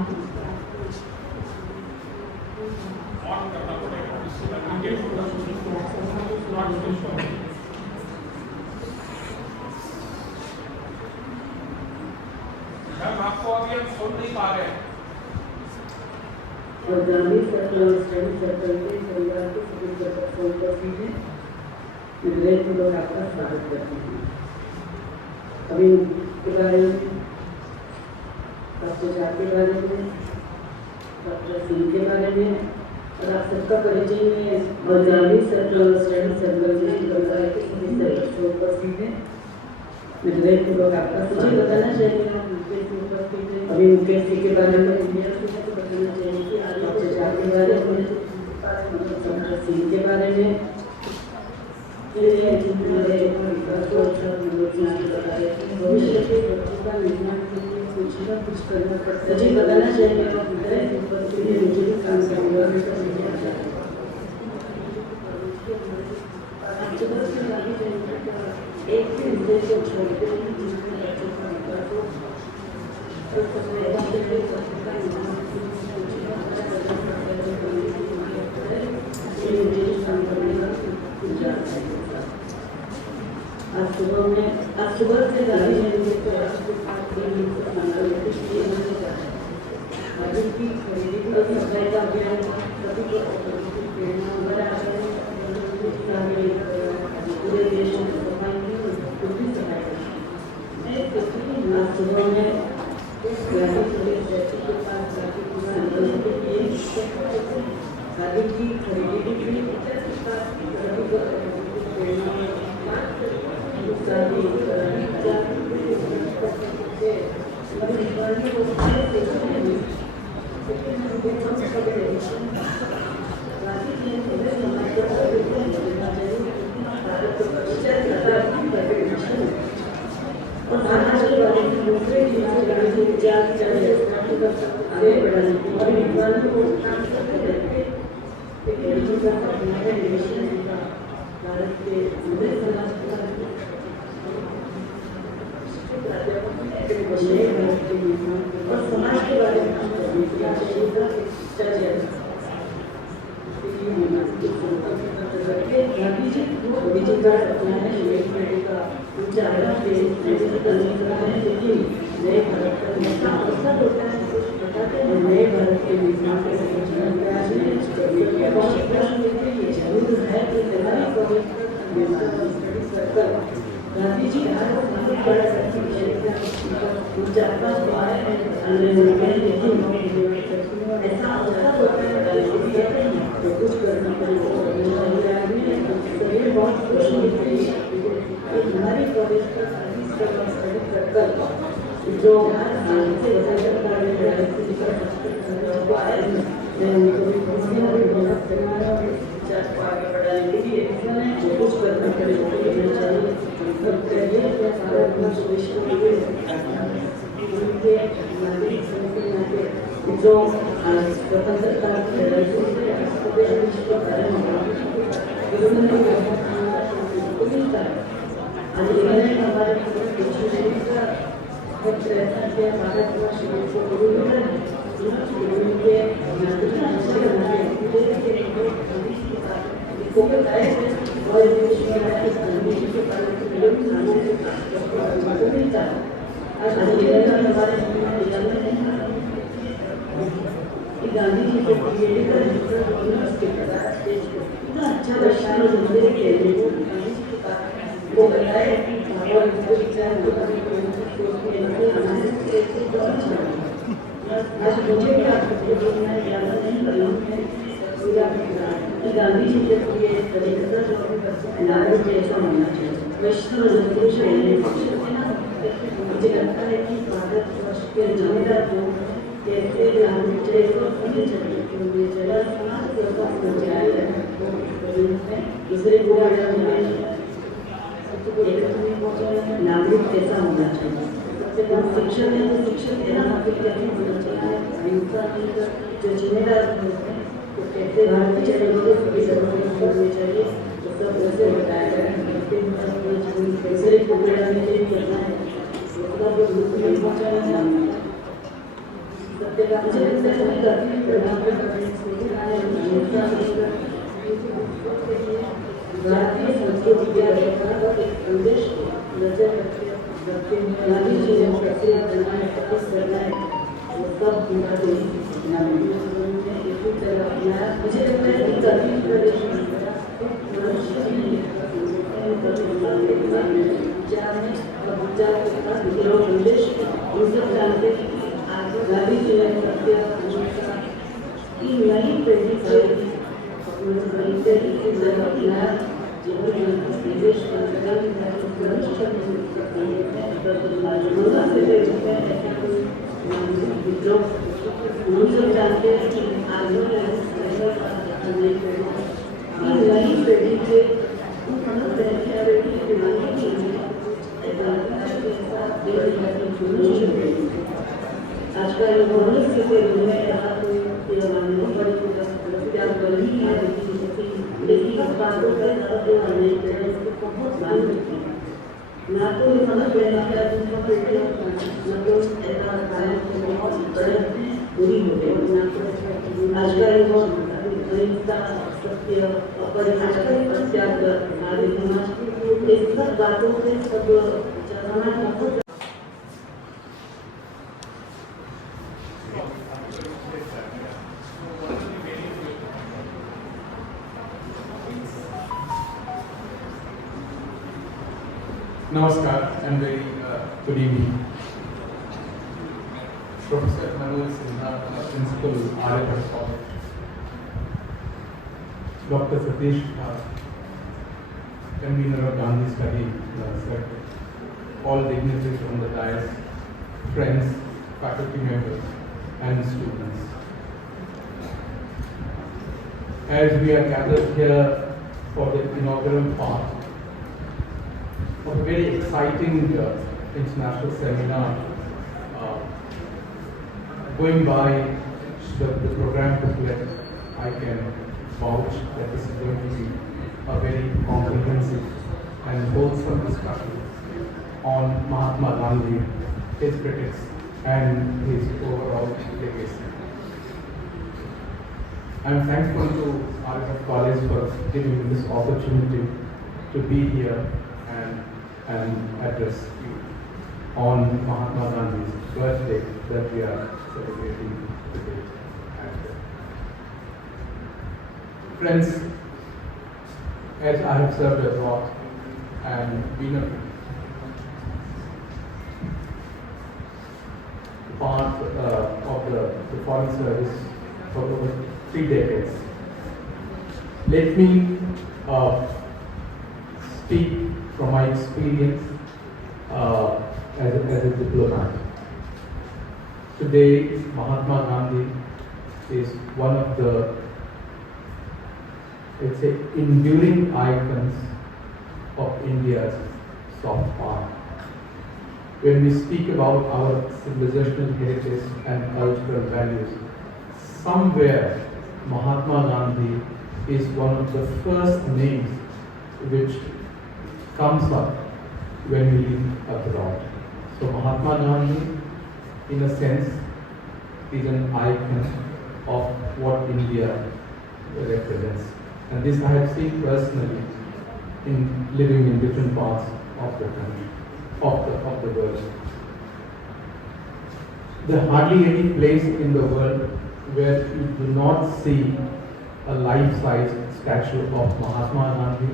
आपको अभी हम सुन नहीं पा रहे हैं। और गांधी सर्कल स्टडी सर्कल के परिवार के सभी सदस्यों को सीधे विवेक लोग आपका स्वागत करते हैं। अभी के बारे में, डॉक्टर झा के बारे में, डॉक्टर सिंह के बारे में और आप सबका परिचय में और गांधी सर्कल स्टडी सर्कल के परिवार के सभी सदस्यों को सीधे विवेक लोग आपका मुझे बताना चाहिए आप अभी यूपीएससी के बारे में इंडिया को बताना चाहिए कि डॉक्टर झा के बारे में, डॉक्टर सिंह के बारे में, भविष्य के बच्चों का निर्माण के लिए कुछ न कुछ करना पड़ता है। मुझे बताना चाहिए मुझे भी काम करना एक भी उद्देश्य को छोड़ते हैं जिसमें बच्चों का विकास हो आज सुबह से गाड़ी जयंती को की खरीदी और सफाई का अभियान सभी को प्रेरणा बना है। पूरे देश में सफाई की पूरी सहायता आज सुबह में गाड़ी के पास संकल्प के लिए गाड़ी की खरीदी के लिए सभी को प्रेरणा और समाज के बारे में दूसरे चीजों के बारे में विचार चले आगे बढ़ाने की और विद्वानों को काम करते रहते हैं लेकिन का हमारे रिलेशन का भारत के पूरे समाज का और समाज के बारे में चर्चा गांधी जी का अपनाने का उच्चारण लेकिन नए भारत का ऐसा अवसर होता है कुछ बताते हैं नए भारत के निर्माण के जरूर है कि गांधी जी ऐसा अवसर होता है तो कुछ करना पड़ेगा बहुत खुश होती है हमारी कॉलेज का स्टडी सर्कल जो हर साल से मैं उनको भी आगे बढ़ाने के लिए कुछ करना पड़ेगा जो स्वतंत्रता हमारे गांधी जी को इतना अच्छा वैष्णव वो बताए और विचार आज मुझे भी आपको बोलना है ज़्यादा नहीं करूँगी गांधी जी के लिए तरीका नागरिक जैसा होना चाहिए वैष्णव मुझे लगता है कि भारतवर्ष के जमींदार को कैसे नागरिक जैसा होने चाहिए दूसरे पूरा नागरिक कैसा होना चाहिए शिक्षण है तो शिक्षण के नागरिक कैसे होना चाहिए हिंसा जो जिम्मेदार होते हैं तो कैसे भारत होनी चाहिए तो सब कैसे बताया जाए दूसरे को करना है पहुँचाना सत्य का मुझे लगता है भारतीय संस्कृति के एक संदेश नजर रखते हुए गांधी जी ने प्रक्रिया करना है तपस करना है वो सब पूरा इसी तरह अपनाया मुझे लगता है कि कभी प्रदेश मनुष्य संदेश उन सब जानते हैं गांधी जी ने प्रक्रिया नई पीढ़ी से जानते हैं कि आगे नई पीढ़ी से आज का युग मनुष्य से दुनिया यहाँ कोई नहीं पड़ी क्या गर्मी है लेकिन बातों पर बहुत बात होती है ना तो मतलब पहला दूसरा पेटे ना तो ऐसा बहुत बड़े बुरी हो गई ना तो आज का युग अहिंसा सत्य अपरिहार्य सत्याग्रह नारी समाज ये सब बातों से सब समाज बहुत Namaskar and very good evening. Professor Manoj Sinha, Principal Aryabhatta College. Dr. Satish, Convener of Gandhi Study Circle. all dignitaries on the dais, friends, faculty members, and students. As we are gathered here for the inaugural part of a very exciting international seminar, going by the program booklet, I can vouch that this is going to be a very comprehensive and wholesome discussion on Mahatma Gandhi, his critics, and his overall legacy. I am thankful to Aryabhatta College for giving me this opportunity to be here and address you on Mahatma Gandhi's birthday that we are celebrating today. Friends, as I have served abroad and been a part of the foreign service for over 3 decades, let me speak from my experience as a diplomat. Today, Mahatma Gandhi is one of the, let's say, enduring icons of India's soft power. When we speak about our civilizational heritage and cultural values, somewhere Mahatma Gandhi is one of the first names which comes up when we live abroad. So Mahatma Gandhi, in a sense, is an icon of what India represents. And this I have seen personally in living in different parts of the country, of the world. There are hardly any place in the world where you do not see a life-size statue of Mahatma Gandhi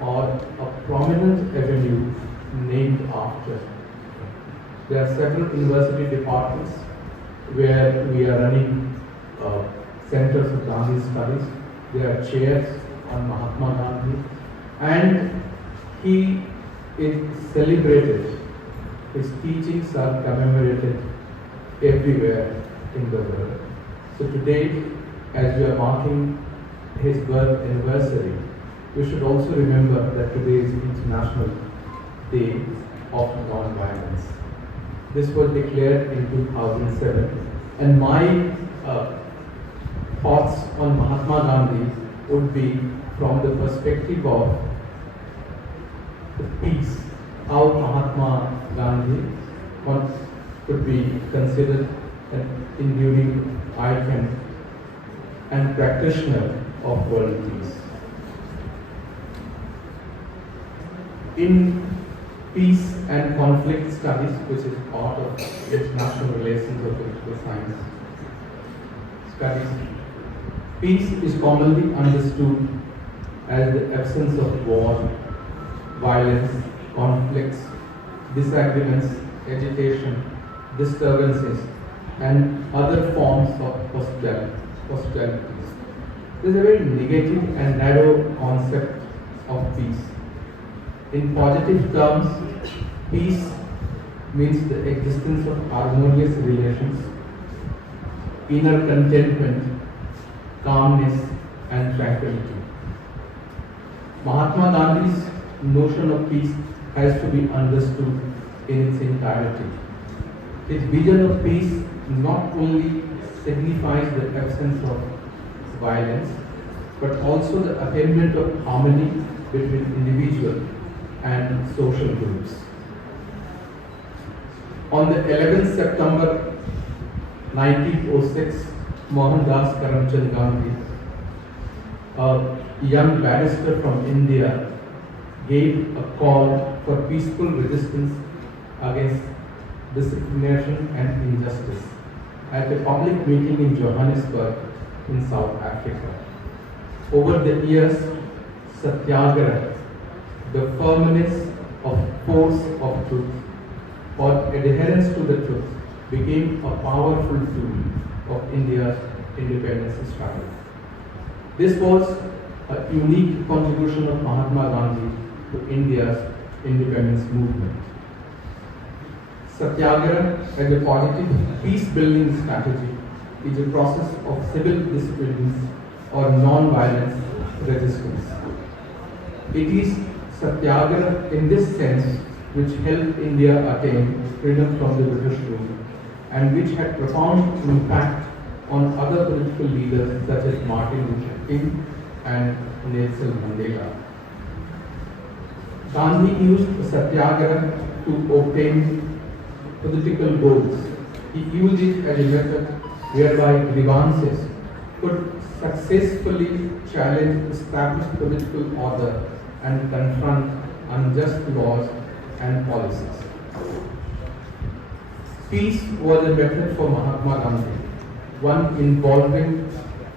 or a prominent avenue named after. There are several university departments where we are running centers of Gandhi studies. There are chairs on Mahatma Gandhi, and he is celebrated. His teachings are commemorated everywhere in the world. So today, as we are marking his birth anniversary, we should also remember that today is International Day of Non-Violence. This was declared in 2007, and my thoughts on Mahatma Gandhi would be from the perspective of the peace, how Mahatma Gandhi could be considered an enduring icon and practitioner of world peace. In peace and conflict studies, which is part of international relations or political science studies, peace is commonly understood as the absence of war, violence, conflicts, disagreements, agitation, disturbances, and other forms of hostilities. This is a very negative and narrow concept of peace. In positive terms, peace means the existence of harmonious relations, inner contentment, calmness, and tranquility. Mahatma Gandhi's notion of peace has to be understood in its entirety. His vision of peace not only signifies the absence of violence, but also the attainment of harmony between individual and social groups. On the 11th September 1906, Mohandas Karamchand Gandhi, a young barrister from India, gave a call for peaceful resistance against discrimination and injustice at a public meeting in Johannesburg in South Africa. Over the years, Satyagraha, the firmness of force of truth or adherence to the truth, became a powerful tool of India's independence struggle. This was a unique contribution of Mahatma Gandhi to India's independence movement. Satyagraha as a positive peace-building strategy is a process of civil disobedience or non-violence resistance. It is Satyagraha in this sense which helped India attain freedom from the British rule and which had profound impact on other political leaders such as Martin Luther King and Nelson Mandela. Gandhi used Satyagraha to obtain political goals. He used it as a method whereby grievances could successfully challenge established political order and confront unjust laws and policies. Peace was a method for Mahatma Gandhi, one involving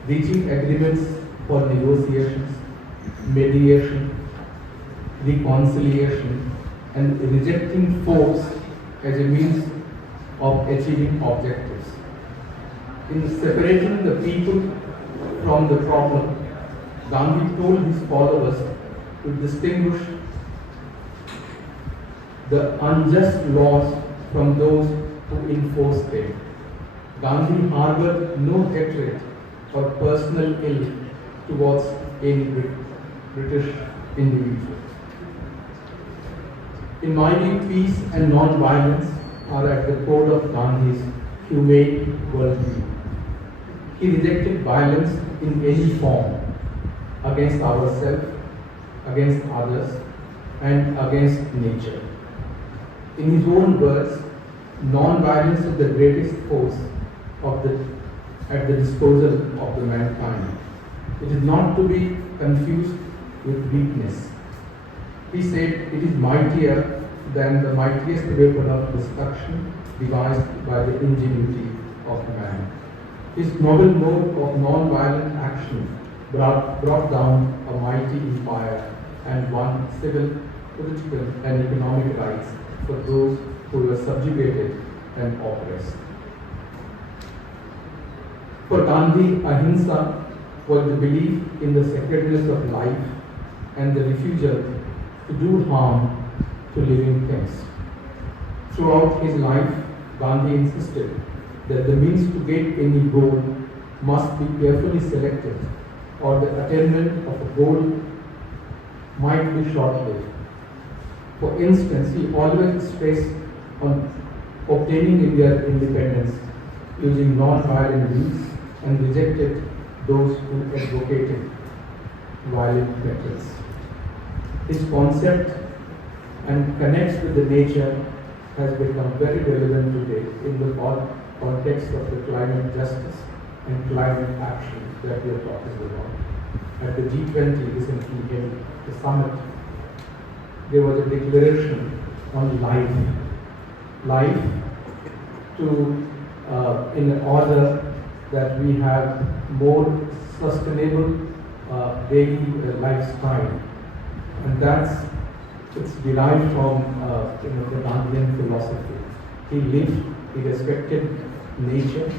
reaching agreements for negotiations, mediation, reconciliation, and rejecting force as a means of achieving objectives. In separating the people from the problem, Gandhi told his followers to distinguish the unjust laws from those who enforce them. Gandhi harbored no hatred or personal ill towards any British individual. In my view, peace and non-violence are at the core of Gandhi's humane worldview. He rejected violence in any form against ourselves, against others, and against nature. In his own words, non-violence is the greatest force at the disposal of the mankind. It is not to be confused with weakness. He said it is mightier than the mightiest weapon of destruction devised by the ingenuity of man. His noble mode of non-violent action brought down a mighty empire and won civil, political, and economic rights for those who were subjugated and oppressed. For Gandhi, ahimsa was the belief in the sacredness of life and the refusal to do harm to living things. Throughout his life, Gandhi insisted that the means to get any goal must be carefully selected, or the attainment of a goal might be short-lived. For instance, he always stressed on obtaining India's independence using non-violent means and rejected those who advocated violent methods. His concept and connects with the nature has become very relevant today in the context of the climate justice and climate action that we are talking about. At the G20 recently held, the summit, there was a declaration on life. Life to, in order that we have more sustainable daily lifestyle. And it's derived from the Gandhian philosophy. He lived, he respected nature,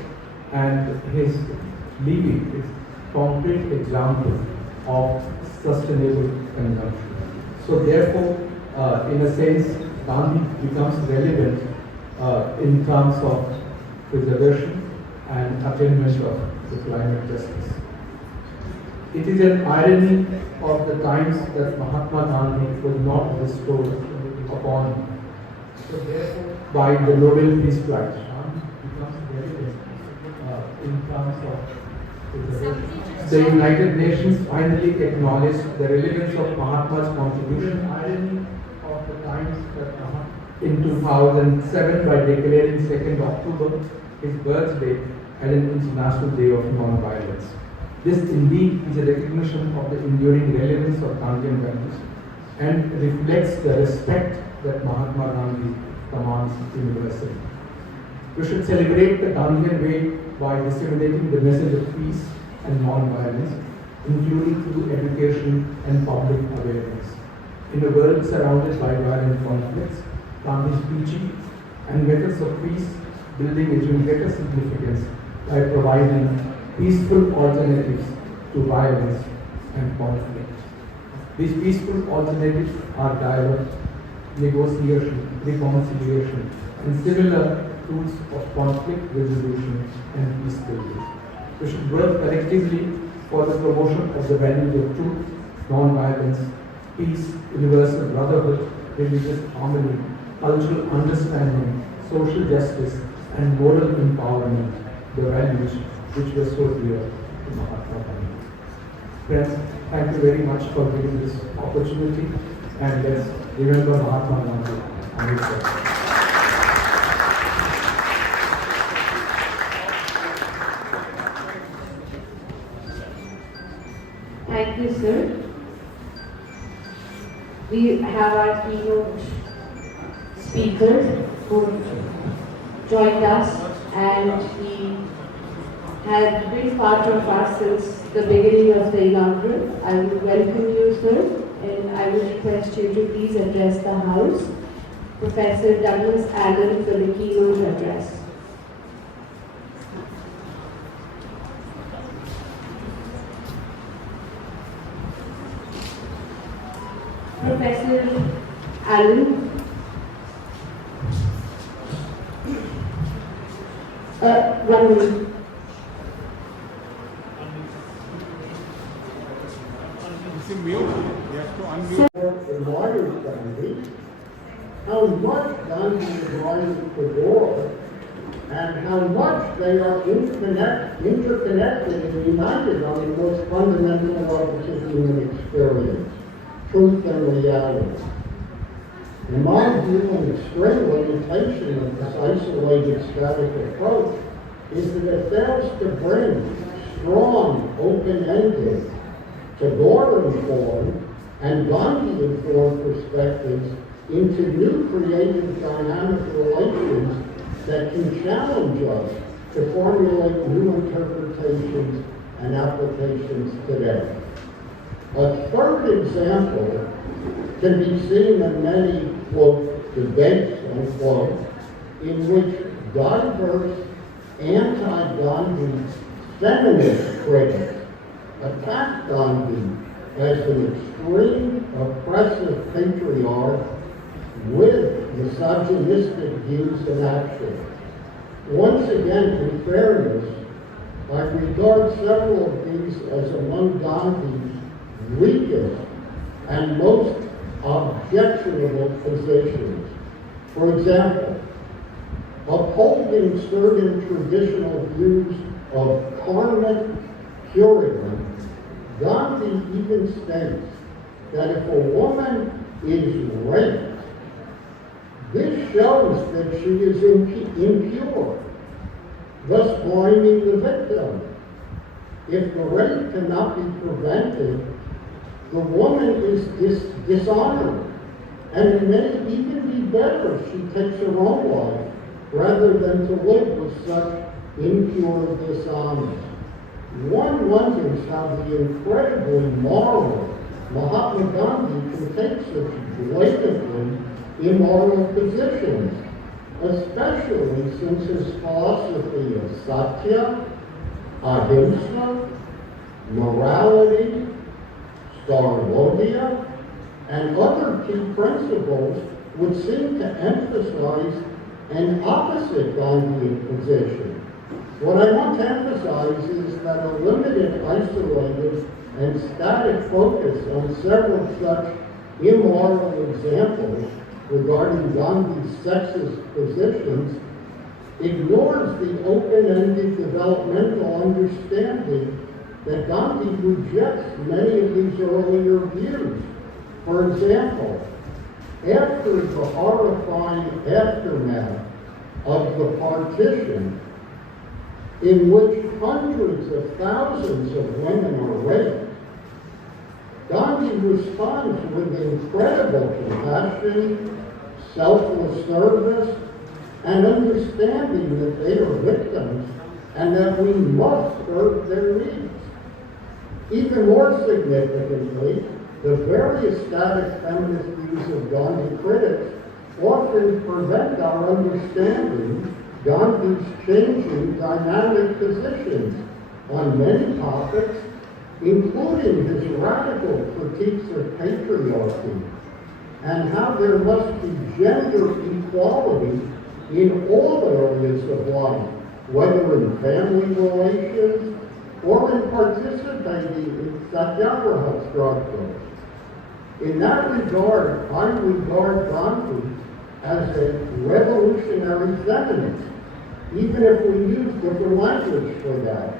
and his living is concrete example of sustainable consumption. So therefore, in a sense, Gandhi becomes relevant in terms of preservation and attainment of the climate justice. It is an irony of the times that Mahatma Gandhi was not bestowed upon by the Nobel Peace Prize. Becomes relevant in terms of preservation. The United Nations finally acknowledged the relevance of Mahatma's contribution. Irony of the times that in 2007 by declaring 2nd October his birthday as an International Day of Non-Violence. This indeed is a recognition of the enduring relevance of Gandhian values and reflects the respect that Mahatma Gandhi commands universally. We should celebrate the Gandhian way by disseminating the message of peace and non-violence, including through education and public awareness. In a world surrounded by violent conflicts, Gandhi's preaching and methods of peace building achieve greater significance by providing peaceful alternatives to violence and conflict. These peaceful alternatives are dialogue, negotiation, reconciliation, and similar tools of conflict resolution and peace building. We should work collectively for the promotion of the values of truth, non-violence, peace, universal brotherhood, religious harmony, cultural understanding, social justice, and moral empowerment, the values which were so dear to Mahatma Gandhi. Friends, thank you very much for giving this opportunity, and let's remember Mahatma Gandhi and his work. Thank you, sir. We have our keynote speaker who joined us, and he has been part of us since the beginning of the inaugural. I will welcome you, sir, and I will request you to please address the House. Professor Douglas Allen for the keynote address. Professor Allen. One minute. Is it mute? You have to unmute. Admires Gandhi, how much Gandhi admires the world, and how much they are interconnected and united on the most fundamental levels of human experience, truth and reality. In my view, an extreme limitation of this isolated static approach is that it fails to bring strong, open-ended, Tagore-informed and Gandhi-informed perspectives into new creative dynamic relations that can challenge us to formulate new interpretations and applications today. A third example can be seen in many, quote, debates, unquote, in which diverse anti-Gandhi feminist critics attack Gandhi as an extreme, oppressive patriarch with misogynistic views and actions. Once again, in fairness, I regard several of these as among Gandhi's weakest and most objectionable positions. For example, upholding certain traditional views of karmic purity, Gandhi even states that if a woman is raped, this shows that she is impure, thus blaming the victim. If the rape cannot be prevented, the woman is dishonored, and it may even be better if she takes her own life rather than to live with such impure dishonor. One wonders how the incredibly moral Mahatma Gandhi can take such blatantly immoral positions, especially since his philosophy of satya, ahimsa, morality, Starlogia, and other key principles would seem to emphasize an opposite Gandhian position. What I want to emphasize is that a limited, isolated, and static focus on several such immoral examples regarding Gandhi's sexist positions ignores the open-ended developmental understanding that Gandhi rejects many of these earlier views. For example, after the horrifying aftermath of the partition, in which hundreds of thousands of women are raped, Gandhi responds with incredible compassion, selfless service, and understanding that they are victims and that we must serve their needs. Even more significantly, the very static feminist views of Gandhi critics often prevent our understanding Gandhi's changing dynamic positions on many topics, including his radical critiques of patriarchy and how there must be gender equality in all areas of life, whether in family relations or in participating in satyagraha struggles. In that regard, I regard Gandhi as a revolutionary feminist, even if we use different language for that.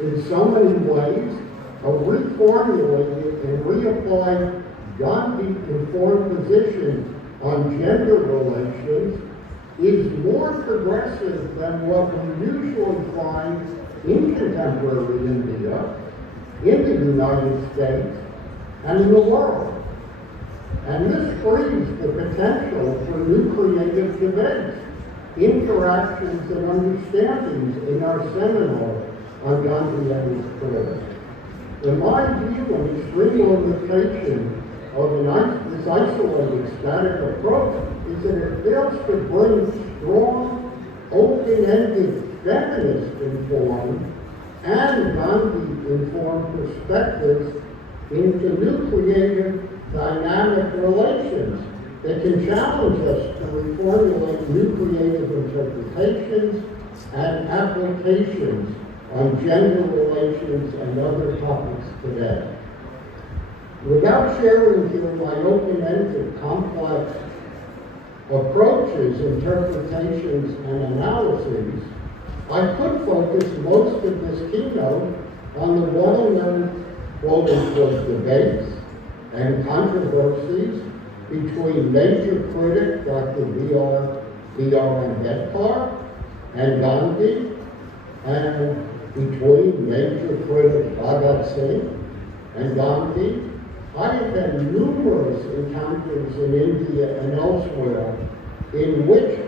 In so many ways, a reformulated and reapplied Gandhi-informed position on gender relations is more progressive than what we usually find in contemporary India, in the United States, and in the world. And this frees the potential for new creative debates, interactions, and understandings in our seminar on Gandhi and His Critics. In my view, an extreme limitation of this isolated static approach is that it fails to bring strong, open-ended, feminist-informed and Gandhi-informed perspectives into new creative, dynamic relations that can challenge us to reformulate new creative interpretations and applications on gender relations and other topics today. Without sharing here my open-ended, complex approaches, interpretations, and analyses, I could focus most of this keynote on the well-known quote-unquote debates and controversies between major critic Dr. B.R. Ambedkar and Gandhi, and between major critic Bhagat Singh and Gandhi. I have had numerous encounters in India and elsewhere in which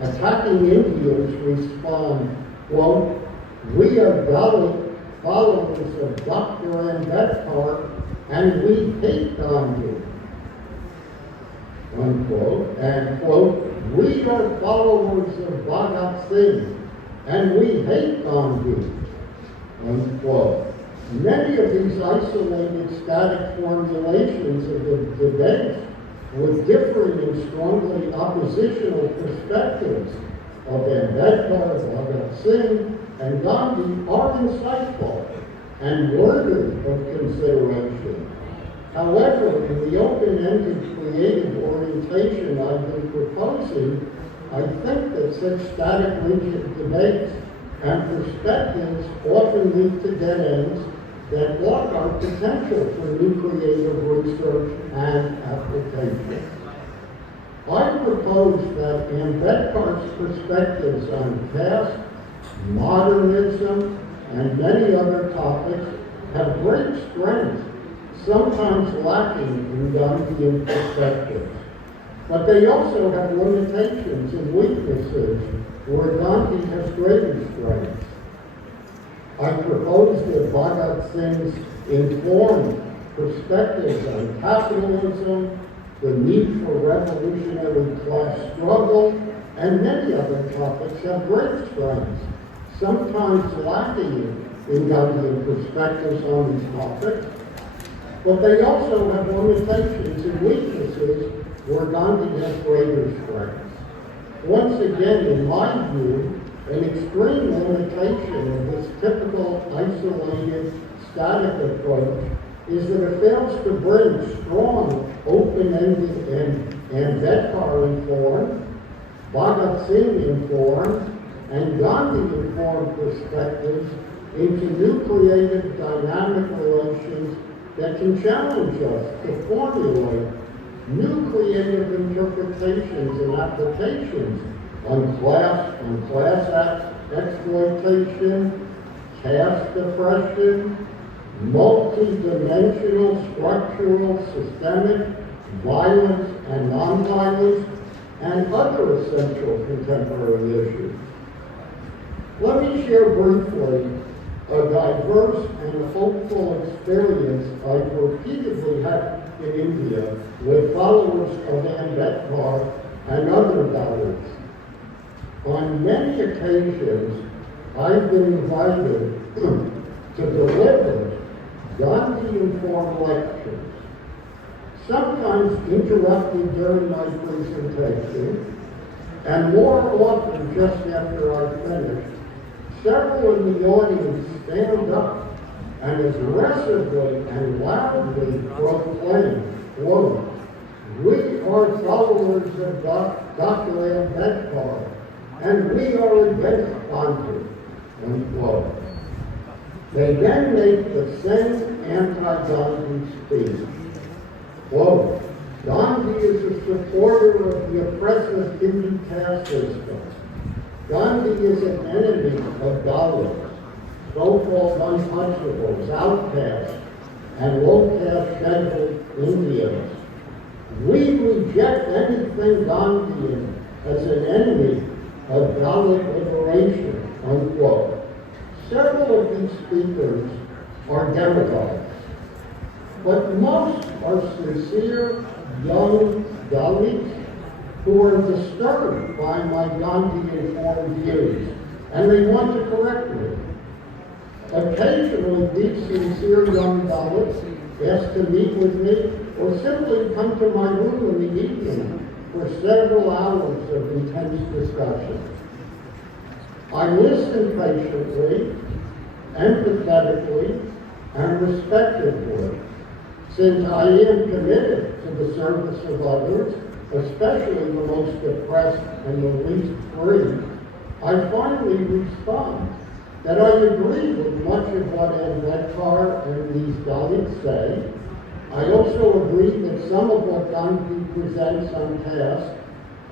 attacking Indians respond, quote, "We are followers of Dr. Ambedkar and we hate Gandhi," unquote, and quote, "We are followers of Bhagat Singh and we hate Gandhi," unquote. Many of these isolated static formulations of the debate with differing and strongly oppositional perspectives of Ambedkar, Bhagat Singh, and Gandhi are insightful and worthy of consideration. However, in the open-ended creative orientation I've been proposing, I think that such static rigid debates and perspectives often lead to dead ends that block our potential for new creative research and application. I propose that Ambedkar's perspectives on caste, modernism, and many other topics have great strength, sometimes lacking in Gandhian perspectives. But they also have limitations and weaknesses where Gandhi has greater strengths. I propose that Bhagat Singh's informed perspectives on capitalism, the need for revolutionary class struggle, and many other topics have great strengths, sometimes lacking in Gandhian perspectives on these topics, but they also have limitations and weaknesses where Gandhi has greater strengths. Once again, in my view, an extreme limitation of this typical isolated, static approach is that it fails to bring strong, open-ended, and Ambedkar-informed, Bhagat Singh-informed, and Gandhi-informed perspectives into new creative, dynamic relations that can challenge us to formulate new creative interpretations and applications on class exploitation, caste oppression, multi-dimensional, structural, systemic violence and nonviolence, and other essential contemporary issues. Let me share briefly a diverse and hopeful experience I've repeatedly had in India with followers of Ambedkar and other Dalits. On many occasions, I've been invited to deliver Gandhi-informed lectures. sometimes interrupted during my presentation, and more often just after I finish, several in the audience stand up and aggressively and loudly proclaim, quote, "We are followers of Dr. Ambedkar, and we are against Gandhi," unquote. They then make the same anti-Gandhi speech. Quote, "Gandhi is a supporter of the oppressive Hindu caste system. Gandhi is an enemy of Dalits, so-called untouchables, outcasts, and low-caste scheduled Indians. We reject anything Gandhian as an enemy of Dalit liberation," unquote. Several of these speakers are demagogues, but most are sincere young Dalits who are disturbed by my Gandhi-informed views, and they want to correct me. Occasionally, these sincere young Dalits ask to meet with me or simply come to my room in the evening for several hours of intense discussion. I listen patiently, empathetically, and respectfully, since I am committed to the service of others, especially the most oppressed and the least free. I finally respond that I agree with much of what Ambedkar and these Dalits say. I also agree that some of what Gandhi presents on caste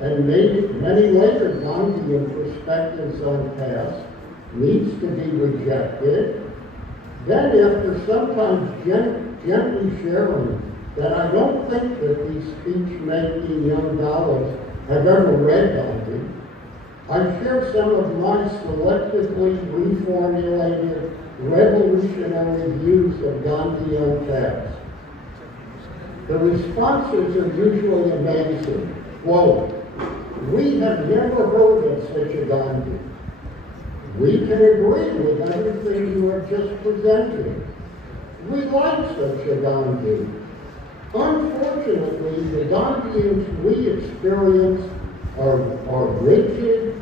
and many later Gandhian perspectives on caste needs to be rejected. Then, after sometimes gently sharing that I don't think that these speech-making young Dalits have ever read Gandhi, I share some of my selectively reformulated revolutionary views of Gandhi on caste. The responses are usually amazing. Quote, "We have never heard of such a Gandhi. We can agree with everything you have just presented. We like such a Gandhi. Unfortunately, the Gandhians we experience are rigid,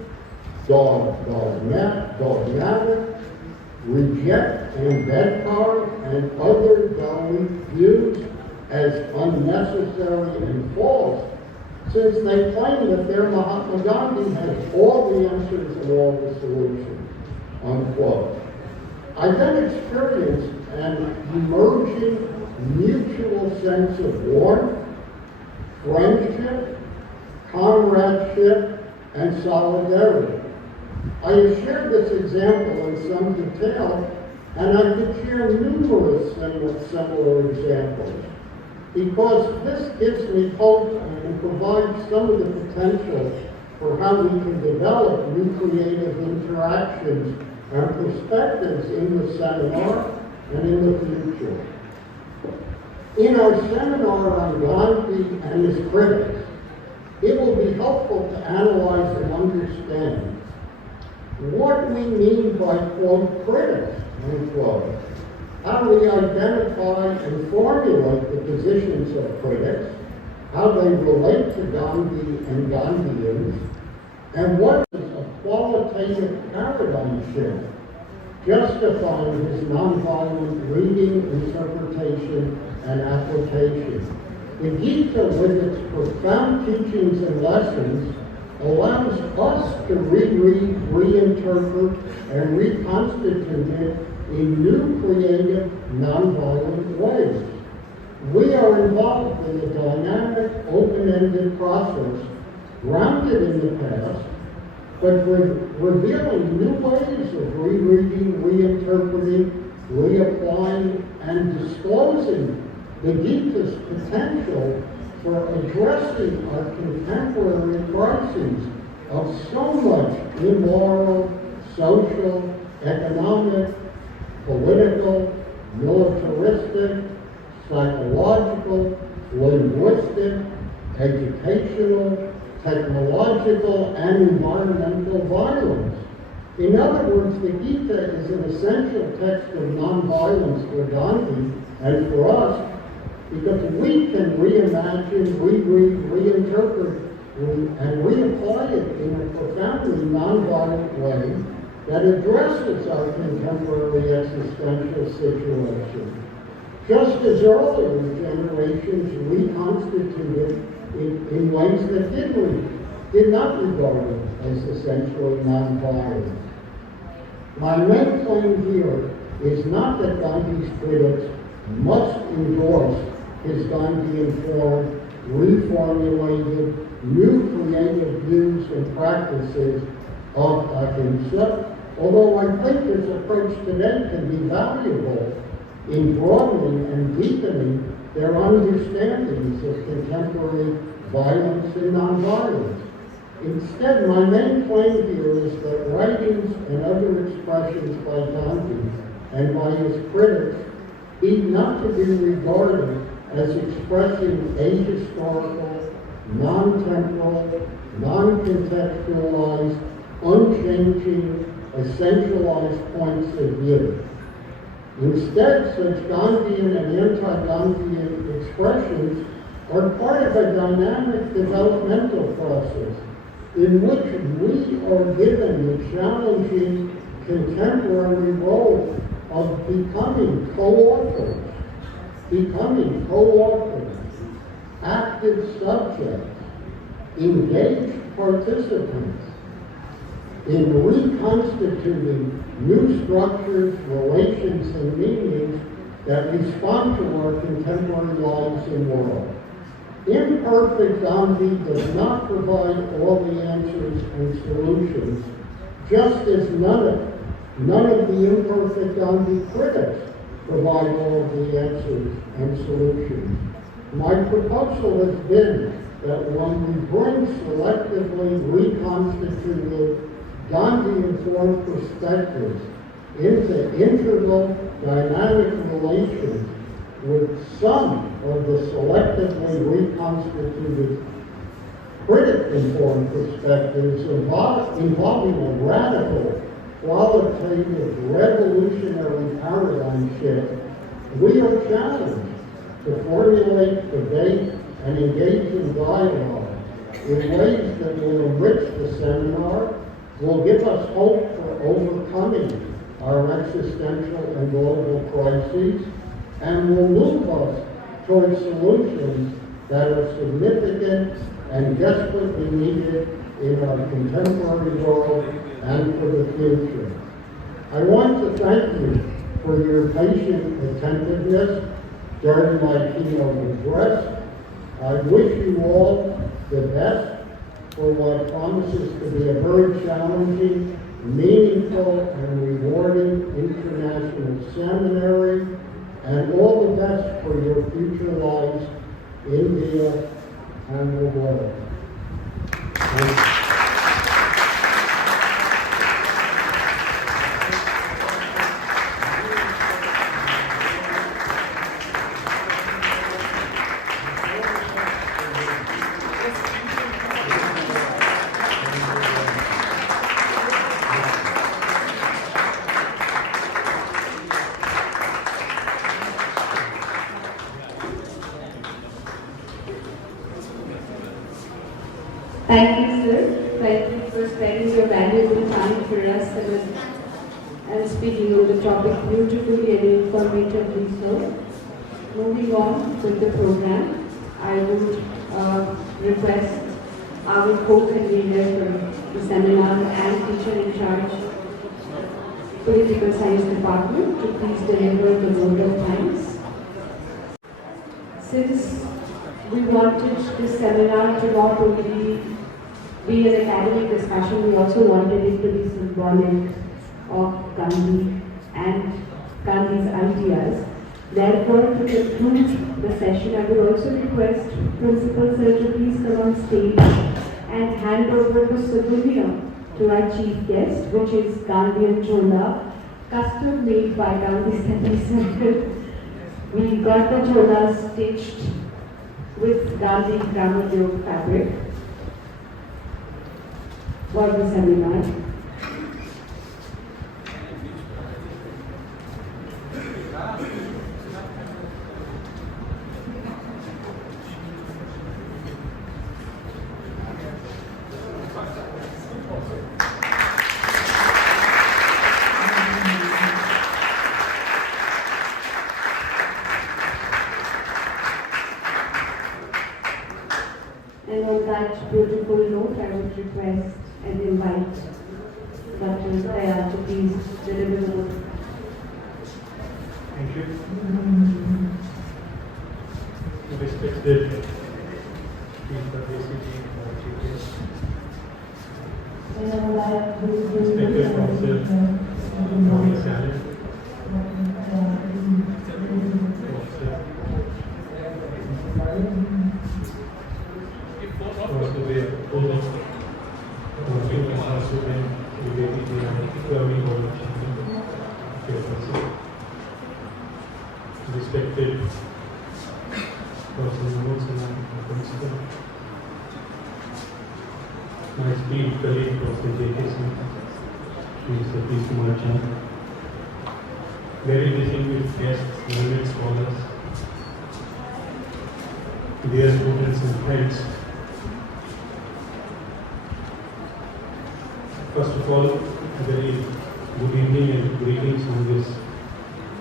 dogmatic, reject Ambedkar and other Dalit views as unnecessary and false, since they claim that their Mahatma Gandhi has all the answers and all the solutions," unquote. I then experienced an emerging mutual sense of warmth, friendship, comradeship, and solidarity. I have shared this example in some detail, and I could share numerous similar examples, because this gives me hope and provides some of the potential for how we can develop new creative interactions and perspectives in the seminar and in the future. In our seminar on Gandhi and his critics, it will be helpful to analyze and understand what we mean by, quote, critics, unquote, how we identify and formulate the positions of critics, how they relate to Gandhi and Gandhians, and what is a qualitative paradigm shift justifying his nonviolent reading, interpretation, and application. The Gita, with its profound teachings and lessons, allows us to reread, reinterpret, and reconstitute it in new, creative, nonviolent ways. We are involved in a dynamic, open-ended process grounded in the past, but revealing new ways of rereading, reinterpreting, reapplying, and disclosing the Gita's potential for addressing our contemporary crises of so much immoral, social, economic, political, militaristic, psychological, linguistic, educational, technological, and environmental violence. In other words, the Gita is an essential text of nonviolence for Gandhi and for us, because we can reimagine, reread, reinterpret, and reapply it in a profoundly nonviolent way that addresses our contemporary existential situation. Just as earlier generations reconstituted in ways that did not regard it as essentially nonviolent. My main claim here is not that Gandhi's critics must endorse his Gandhi-informed, reformulated, new creative views and practices of Ahimsa, although I think his approach today can be valuable in broadening and deepening their understandings of contemporary violence and nonviolence. Instead, my main claim here is that writings and other expressions by Gandhi and by his critics need not to be regarded as expressing ahistorical, non-temporal, non-contextualized, unchanging, essentialized points of view. Instead, such Gandhian and anti-Gandhian expressions are part of a dynamic developmental process in which we are given the challenging contemporary role of becoming co-authors, active subjects, engaged participants in reconstituting new structures, relations, and meanings that respond to our contemporary lives and world. Imperfect Gandhi does not provide all the answers and solutions, just as none of the imperfect Gandhi critics provide all of the answers and solutions. My proposal has been that when we bring selectively reconstituted Gandhi-informed perspectives into integral dynamic relations with some of the selectively reconstituted critic-informed perspectives involving a radical, qualitative, revolutionary paradigm shift, we are challenged to formulate, debate, and engage in dialogue in ways that will enrich the seminar, will give us hope for overcoming our existential and global crises, and will move us towards solutions that are significant and desperately needed in our contemporary world and for the future. I want to thank you for your patient attentiveness during my keynote address. I wish you all the best for what promises to be a very challenging, meaningful, and rewarding international seminary, and all the best for your future lives in India and the world. Thank you, sir. Thank you for spending your valuable time for us and speaking on the topic beautifully and informatively so. Moving on with the program, I would request our co-convener for the seminar and teacher in charge, Political Science Department, to please deliver the vote of thanks. Since we wanted this seminar to not only be an academic discussion, we also wanted it to be symbolic of Gandhi and Gandhi's ideas. Therefore, to conclude the session, I would also request Principal Sir to please come on stage and hand over the souvenir to our chief guest, which is Gandhian Chola, custom made by Gandhi Study Circle. We got the chola stitched with Gandhi Grammar Yoga fabric for the seminar. that beautiful note, I would request and invite Dr. Dayal to please deliver the note. Thank you. Respected Chief Publicity, Chief Guest, respected Professor Dr. Salad, also the opponents, also the governing body chairperson, respected Professor and principal, my esteemed colleague Professor J.K. Smith, Mr. P. Kumar Chand, very distinguished guests, learned scholars, dear students and friends. First of all, a very good evening and greetings on this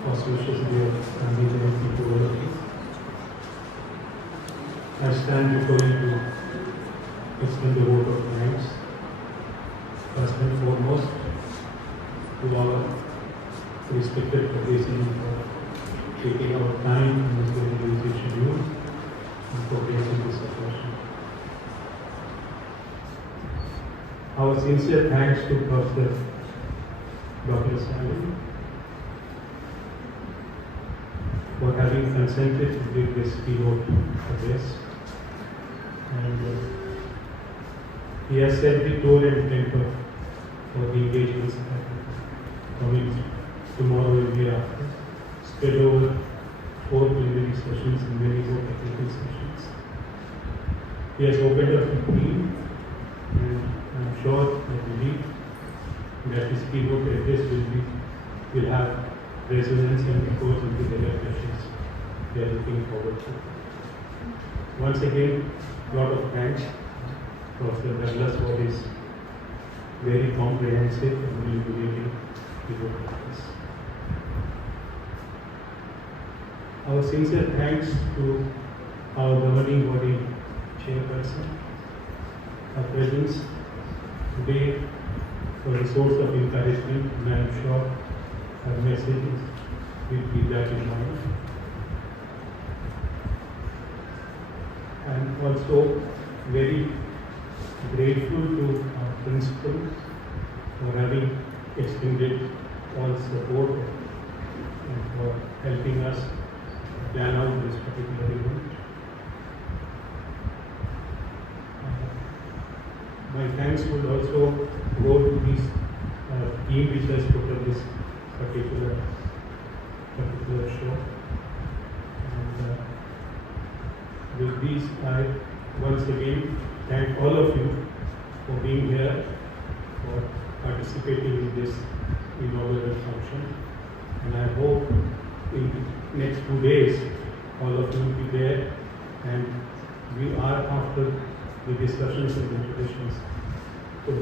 auspicious day of Gandhi Jayanti to all of you. I stand before you to extend the vote of thanks, first and foremost, to our respected President for taking our time in this very busy schedule and for placing this occasion. Our sincere thanks to Professor Dr. Salad for having consented to give this keynote address. And he has set the tone and tempo for the engagements coming tomorrow and day after, spread over 4 plenary sessions and many more technical sessions. He has opened up the team, and I am sure, I believe, that his keynote address will have resonance and echoes into the reflections we are looking forward to. Once again, a lot of thanks, Professor Douglas, for his very comprehensive and illuminating keynote address. Our sincere thanks to our governing body chairperson. Her presence today for a source of encouragement, and I am sure her messages will be that in mind. I am also very grateful to our principal for having extended all support and for helping us plan out this particular event. My thanks would also go to this team which has put up this particular show. And with these, I once again thank all of you for being here, for participating in this inaugural function. And I hope in the next 2 days, all of you will be there, and we are, after the discussions and introductions, we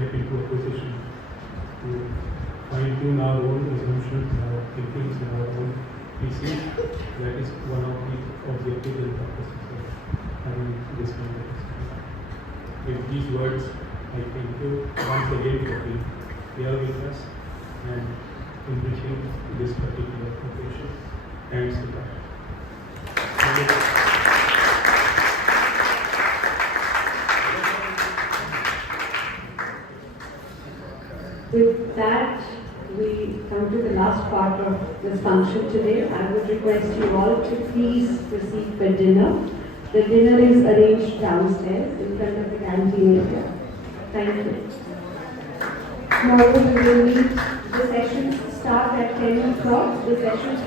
get into a position to fine-tune our own assumptions, our thinkings, and our own pieces. That is one of the objectives and purposes of having this kind of discussion. With these words, I thank you once again for being here with us and enriching this particular occasion. Thanks a lot. With that, we come to the last part of this function today. I would request you all to please proceed for dinner. The dinner is arranged downstairs in front of the canteen area. Thank you. Tomorrow we will meet. The sessions start at 10 o'clock. The sessions